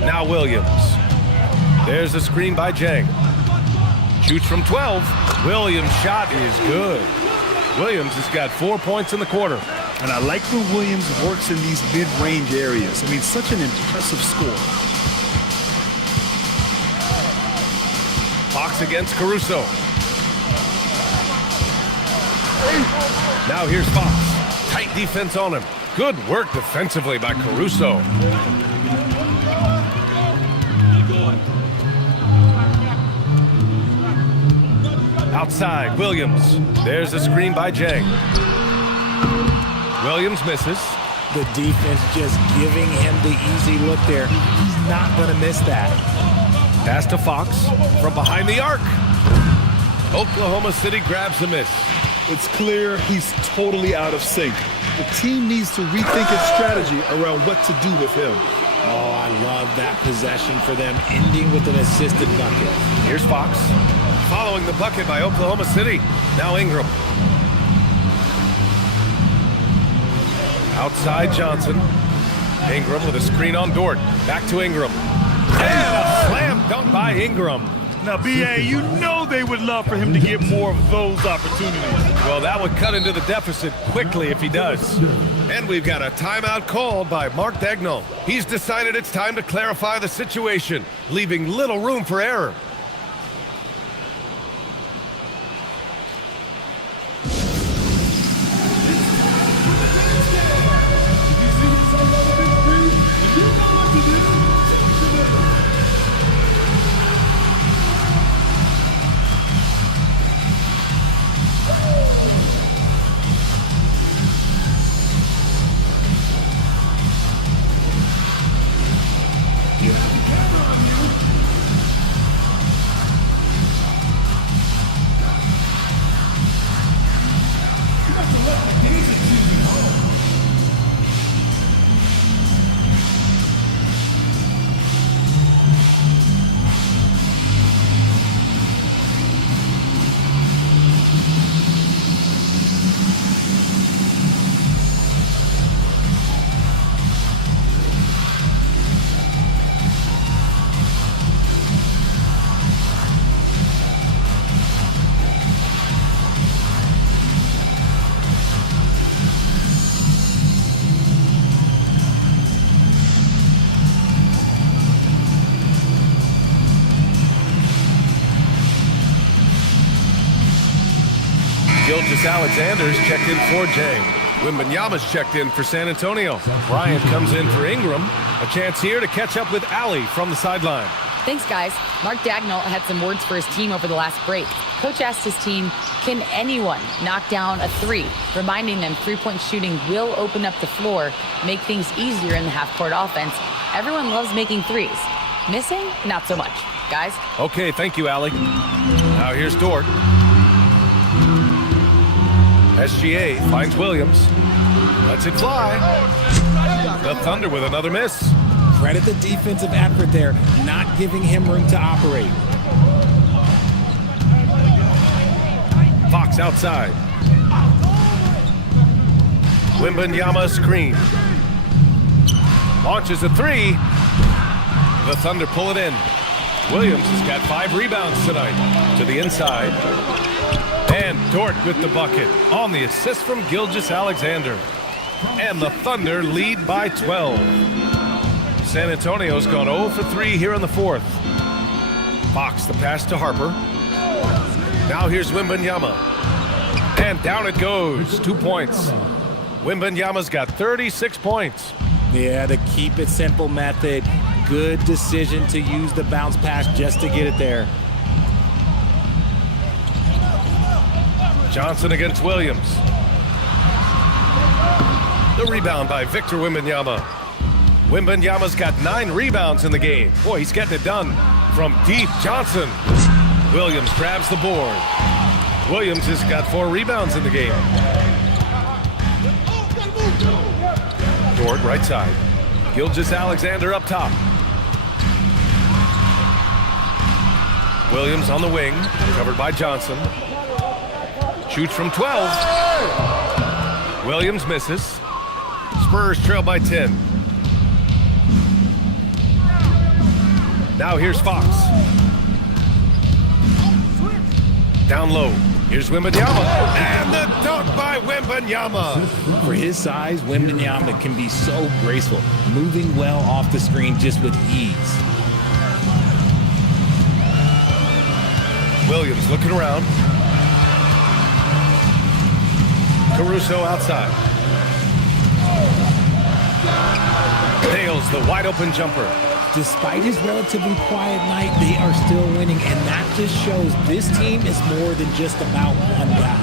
Now Williams. There's a screen by Jang. Shoots from 12. Williams' shot is good. Williams has got 4 points in the quarter. And I like when Williams works in these mid-range areas. I mean, such an impressive score. Fox against Caruso. Now here's Fox. Tight defense on him. Good work defensively by Caruso. Outside, Williams. There's a screen by Jang. Williams misses. The defense just giving him the easy look there. He's not going to miss that. Pass to Fox from behind the arc. Oklahoma City grabs the miss. It's clear he's totally out of sync. The team needs to rethink its strategy around what to do with him. Oh, I love that possession for them, ending with an assisted bucket. Here's Fox. Following the bucket by Oklahoma City. Now Ingram. Outside Johnson. Ingram with a screen on Dort. Back to Ingram. And a slam dunk by Ingram. Now, B.A., you know they would love for him to get more of those opportunities. Well, that would cut into the deficit quickly if he does. And we've got a timeout called by Mark Dagnall. He's decided it's time to clarify the situation, leaving little room for error. Alexander's checked in for Jang. Wembanyama's checked in for San Antonio. Bryant comes in for Ingram. A chance here to catch up with Allie from the sideline. Thanks, guys. Mark Dagnall had some words for his team over the last break. Coach asked his team, can anyone knock down a three? Reminding them three-point shooting will open up the floor, make things easier in the half-court offense. Everyone loves making threes. Missing? Not so much. Guys? Okay, thank you, Allie. Now here's Dort. SGA finds Williams. Lets it fly. The Thunder with another miss. Credit the defensive effort there, not giving him room to operate. Fox outside. Wembanyama screen. Launches a three. The Thunder pull it in. Williams has got 5 rebounds tonight. To the inside. And Dort with the bucket on the assist from Gilgeous-Alexander. And the Thunder lead by 12. San Antonio's gone 0 for 3 here in the fourth. Fox the pass to Harper. Now here's Wembanyama. And down it goes. 2 points. Wembanyama's got 36 points. Yeah, the keep it simple method. Good decision to use the bounce pass just to get it there. Johnson against Williams. The rebound by Victor Wembanyama. Wembanyama's got 9 rebounds in the game. Boy, he's getting it done from deep. Johnson. Williams grabs the board. Williams has got 4 rebounds in the game. Dort right side. Gilgeous-Alexander up top. Williams on the wing, covered by Johnson. Shoots from 12. Williams misses. Spurs trail by 10. Now here's Fox. Down low. Here's Wembanyama, and the dunk by Wembanyama. For his size, Wembanyama can be so graceful, moving well off the screen just with ease. Williams looking around. Caruso outside. Nails the wide open jumper. Despite his relatively quiet night, they are still winning, and that just shows this team is more than just about one guy.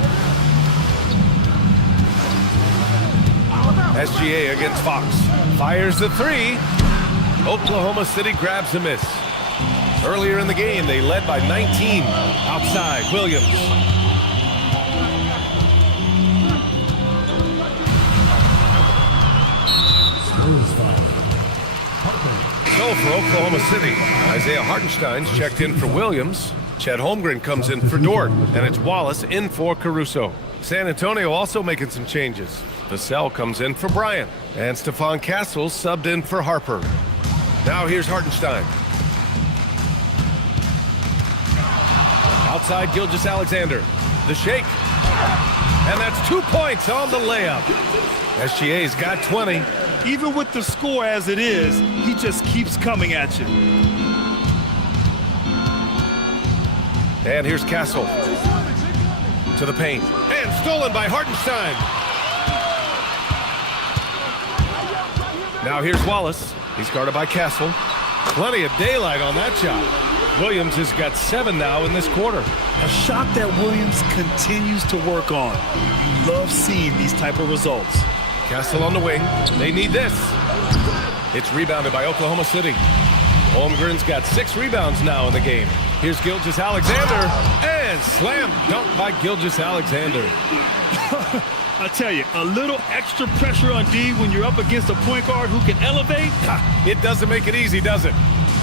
SGA against Fox. Fires the three. Oklahoma City grabs a miss. Earlier in the game, they led by 19. Outside, Williams. So for Oklahoma City, Isaiah Hartenstein's checked in for Williams. Chet Holmgren comes in for Dort, and it's Wallace in for Caruso. San Antonio also making some changes. Vassell comes in for Bryant, and Stephon Castle subbed in for Harper. Now here's Hartenstein. Outside Gilgeous-Alexander. The shake. And that's 2 points on the layup. SGA's got 20. Even with the score as it is, he just keeps coming at you. And here's Castle. To the paint. And stolen by Hartenstein. Now here's Wallace. He's guarded by Castle. Plenty of daylight on that shot. Williams has got 7 now in this quarter. A shot that Williams continues to work on. You love seeing these type of results. Castle on the wing. They need this. It's rebounded by Oklahoma City. Holmgren's got 6 rebounds now in the game. Here's Gilgeous-Alexander. And slam dunk by Gilgeous-Alexander. I tell you, a little extra pressure on D when you're up against a point guard who can elevate. It doesn't make it easy, does it?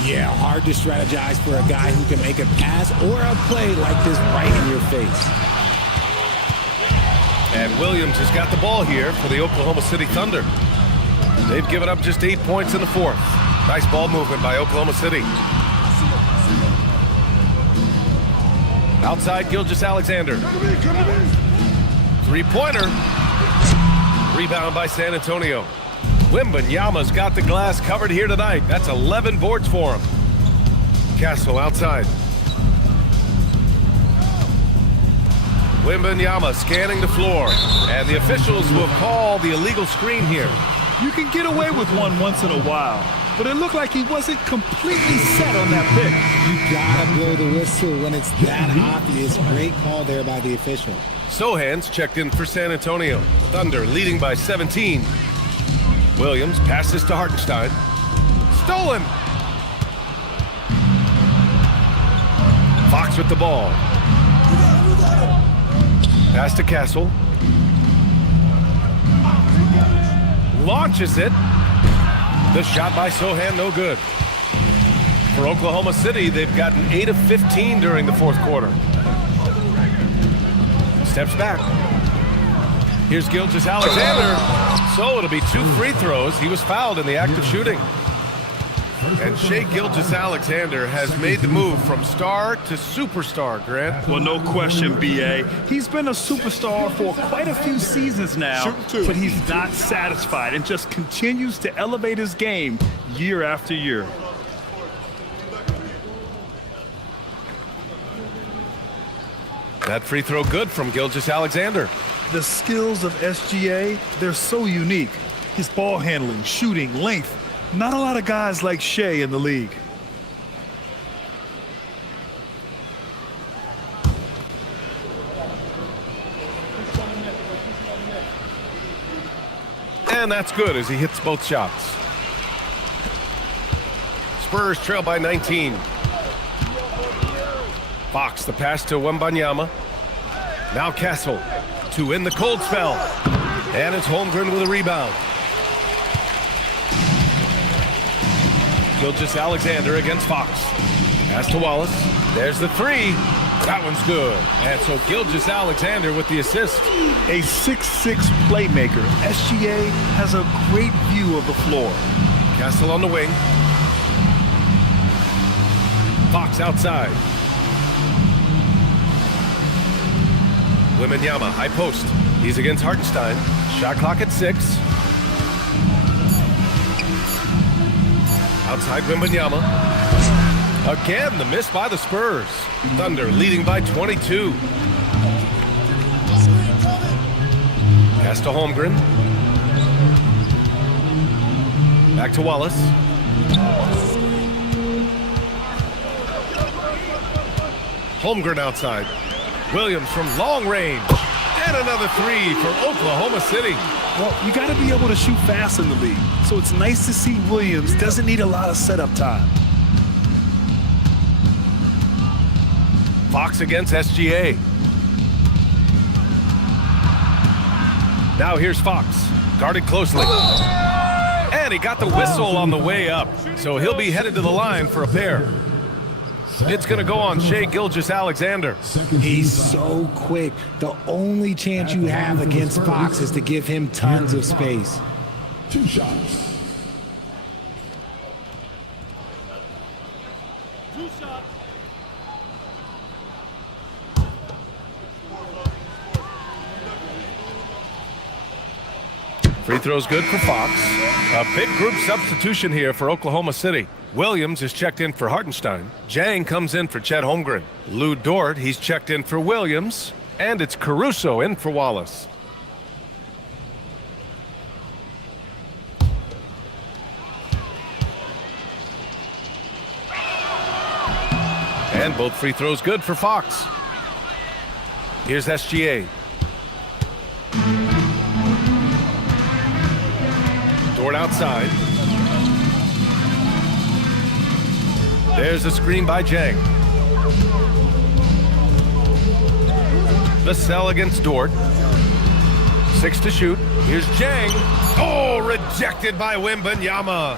Yeah, hard to strategize for a guy who can make a pass or a play like this right in your face. And Williams has got the ball here for the Oklahoma City Thunder. They've given up just 8 points in the fourth. Nice ball movement by Oklahoma City. Outside Gilgeous-Alexander. Three-pointer. Rebound by San Antonio. Wembanyama's got the glass covered here tonight. That's 11 boards for him. Castle outside. Wembanyama scanning the floor. And the officials will call the illegal screen here. You can get away with one once in a while, but it looked like he wasn't completely set on that pick. You gotta blow the whistle when it's that obvious. Great call there by the official. Sohan's checked in for San Antonio. Thunder leading by 17. Williams passes to Hartenstein. Stolen! Fox with the ball. Pass to Castle. Launches it. The shot by Sohan, no good. For Oklahoma City, they've gotten 8 of 15 during the fourth quarter. Steps back. Here's Gilgeous-Alexander. So it'll be 2 free throws. He was fouled in the act of shooting. And Shai Gilgeous-Alexander has made the move from star to superstar, Grant. Well, no question, B.A. He's been a superstar for quite a few seasons now, but he's not satisfied and just continues to elevate his game year after year. That free throw good from Gilgeous-Alexander. The skills of SGA, they're so unique. His ball handling, shooting, length. Not a lot of guys like Shai in the league. And that's good as he hits both shots. Spurs trail by 19. Fox, the pass to Wembanyama. Now Castle to end the cold spell. And it's Holmgren with a rebound. Gilgeous-Alexander against Fox. Pass to Wallace. There's the three. That one's good. And so Gilgeous-Alexander with the assist. A 6'6" playmaker. SGA has a great view of the floor. Castle on the wing. Fox outside. Wembanyama, high post. He's against Hartenstein. Shot clock at 6. Outside Wembanyama. Again, the miss by the Spurs. Thunder leading by 22. Pass to Holmgren. Back to Wallace. Holmgren outside. Williams from long range. And another 3 for Oklahoma City. Well, you got to be able to shoot fast in the league. So it's nice to see Williams doesn't need a lot of setup time. Fox against SGA. Now here's Fox, guarded closely. And he got the whistle on the way up, so he'll be headed to the line for a pair. It's going to go on Shai Gilgeous-Alexander. He's so quick. The only chance you have against Fox is to give him tons of space. 2 shots. Free throw's good for Fox. A big group substitution here for Oklahoma City. Williams is checked in for Hartenstein. Jang comes in for Chet Holmgren. Lou Dort, he's checked in for Williams. And it's Caruso in for Wallace. And both free throws good for Fox. Here's SGA. Dort outside. There's a screen by Jang. Vassell against Dort. 6 to shoot. Here's Jang. Oh, rejected by Wembanyama.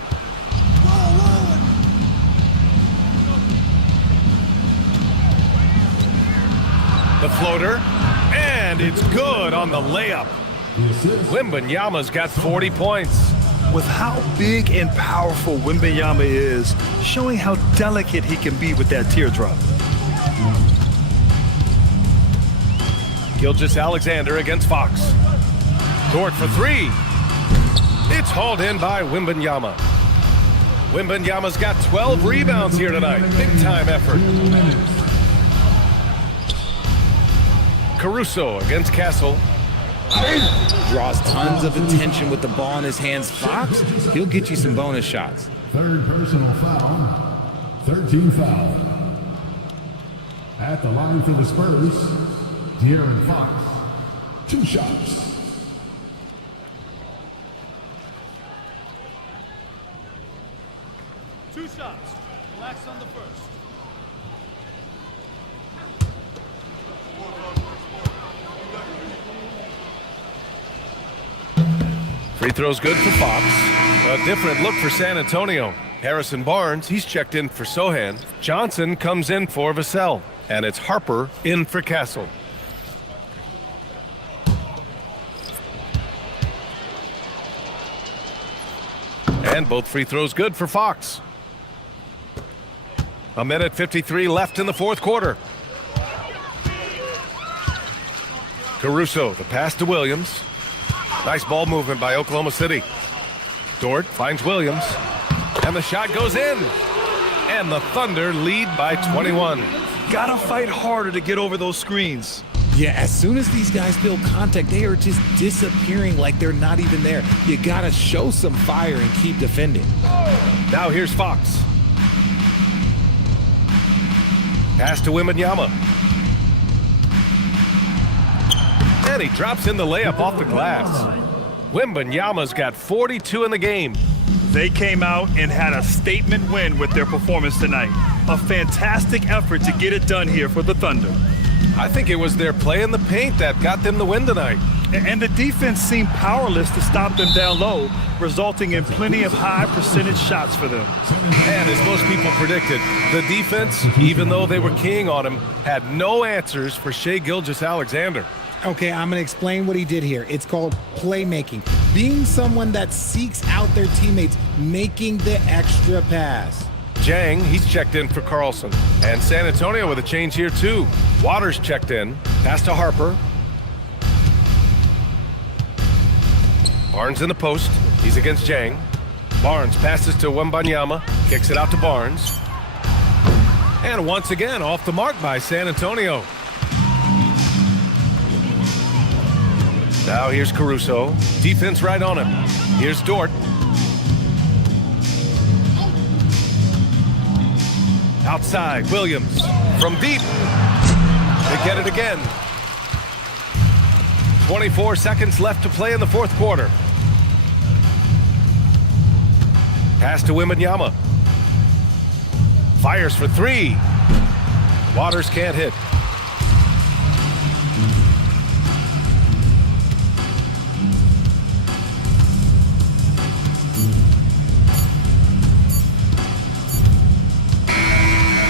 The floater. And it's good on the layup. Wembanyama's got 40 points. With how big and powerful Wembanyama is, showing how delicate he can be with that teardrop. Gilgeous-Alexander against Fox. Dort for 3. It's hauled in by Wembanyama. Wembanyama's got 12 rebounds here tonight. Big time effort. Caruso against Castle. Draws tons of attention with the ball in his hands. Fox, he'll get you some bonus shots. 3rd personal foul. 13 foul. At the line for the Spurs, De'Aaron Fox. 2 shots. Two shots. Relax on the first. Free throw's good for Fox. A different look for San Antonio. Harrison Barnes, he's checked in for Sohan. Johnson comes in for Vassell. And it's Harper in for Castle. And both free throws good for Fox. 1:53 left in the 4th quarter. Caruso, the pass to Williams. Nice ball movement by Oklahoma City. Dort finds Williams. And the shot goes in. And the Thunder lead by 21. Gotta fight harder to get over those screens. Yeah, as soon as these guys feel contact, they are just disappearing like they're not even there. You gotta show some fire and keep defending. Now here's Fox. Pass to Wembanyama. And he drops in the layup off the glass. Wembanyama's got 42 in the game. They came out and had a statement win with their performance tonight. A fantastic effort to get it done here for the Thunder. I think it was their play in the paint that got them the win tonight. And the defense seemed powerless to stop them down low, resulting in plenty of high percentage shots for them. And as most people predicted, the defense, even though they were keying on him, had no answers for Shai Gilgeous-Alexander. Okay, I'm going to explain what he did here. It's called playmaking. Being someone that seeks out their teammates, making the extra pass. Jang, he's checked in for Carlson. And San Antonio with a change here too. Waters checked in. Pass to Harper. Barnes in the post. He's against Jang. Barnes passes to Wembanyama. Kicks it out to Barnes. And once again, off the mark by San Antonio. Now here's Caruso. Defense right on him. Here's Dort. Outside, Williams. From deep. They get it again. 24 seconds left to play in the fourth quarter. Pass to Wembanyama. Fires for three. Waters can't hit.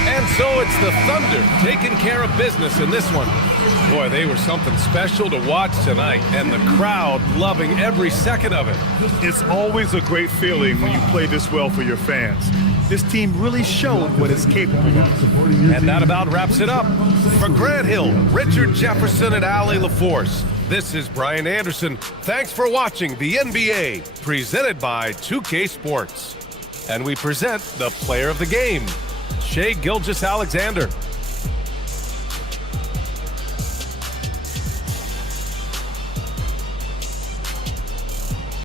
And so it's the Thunder taking care of business in this one. Boy, they were something special to watch tonight, and the crowd loving every second of it. It's always a great feeling when you play this well for your fans. This team really showed what it's capable of. And that about wraps it up. For Grant Hill, Richard Jefferson, and Allie LaForce, this is Brian Anderson. Thanks for watching the NBA, presented by 2K Sports. And we present the player of the game, Shai Gilgeous-Alexander.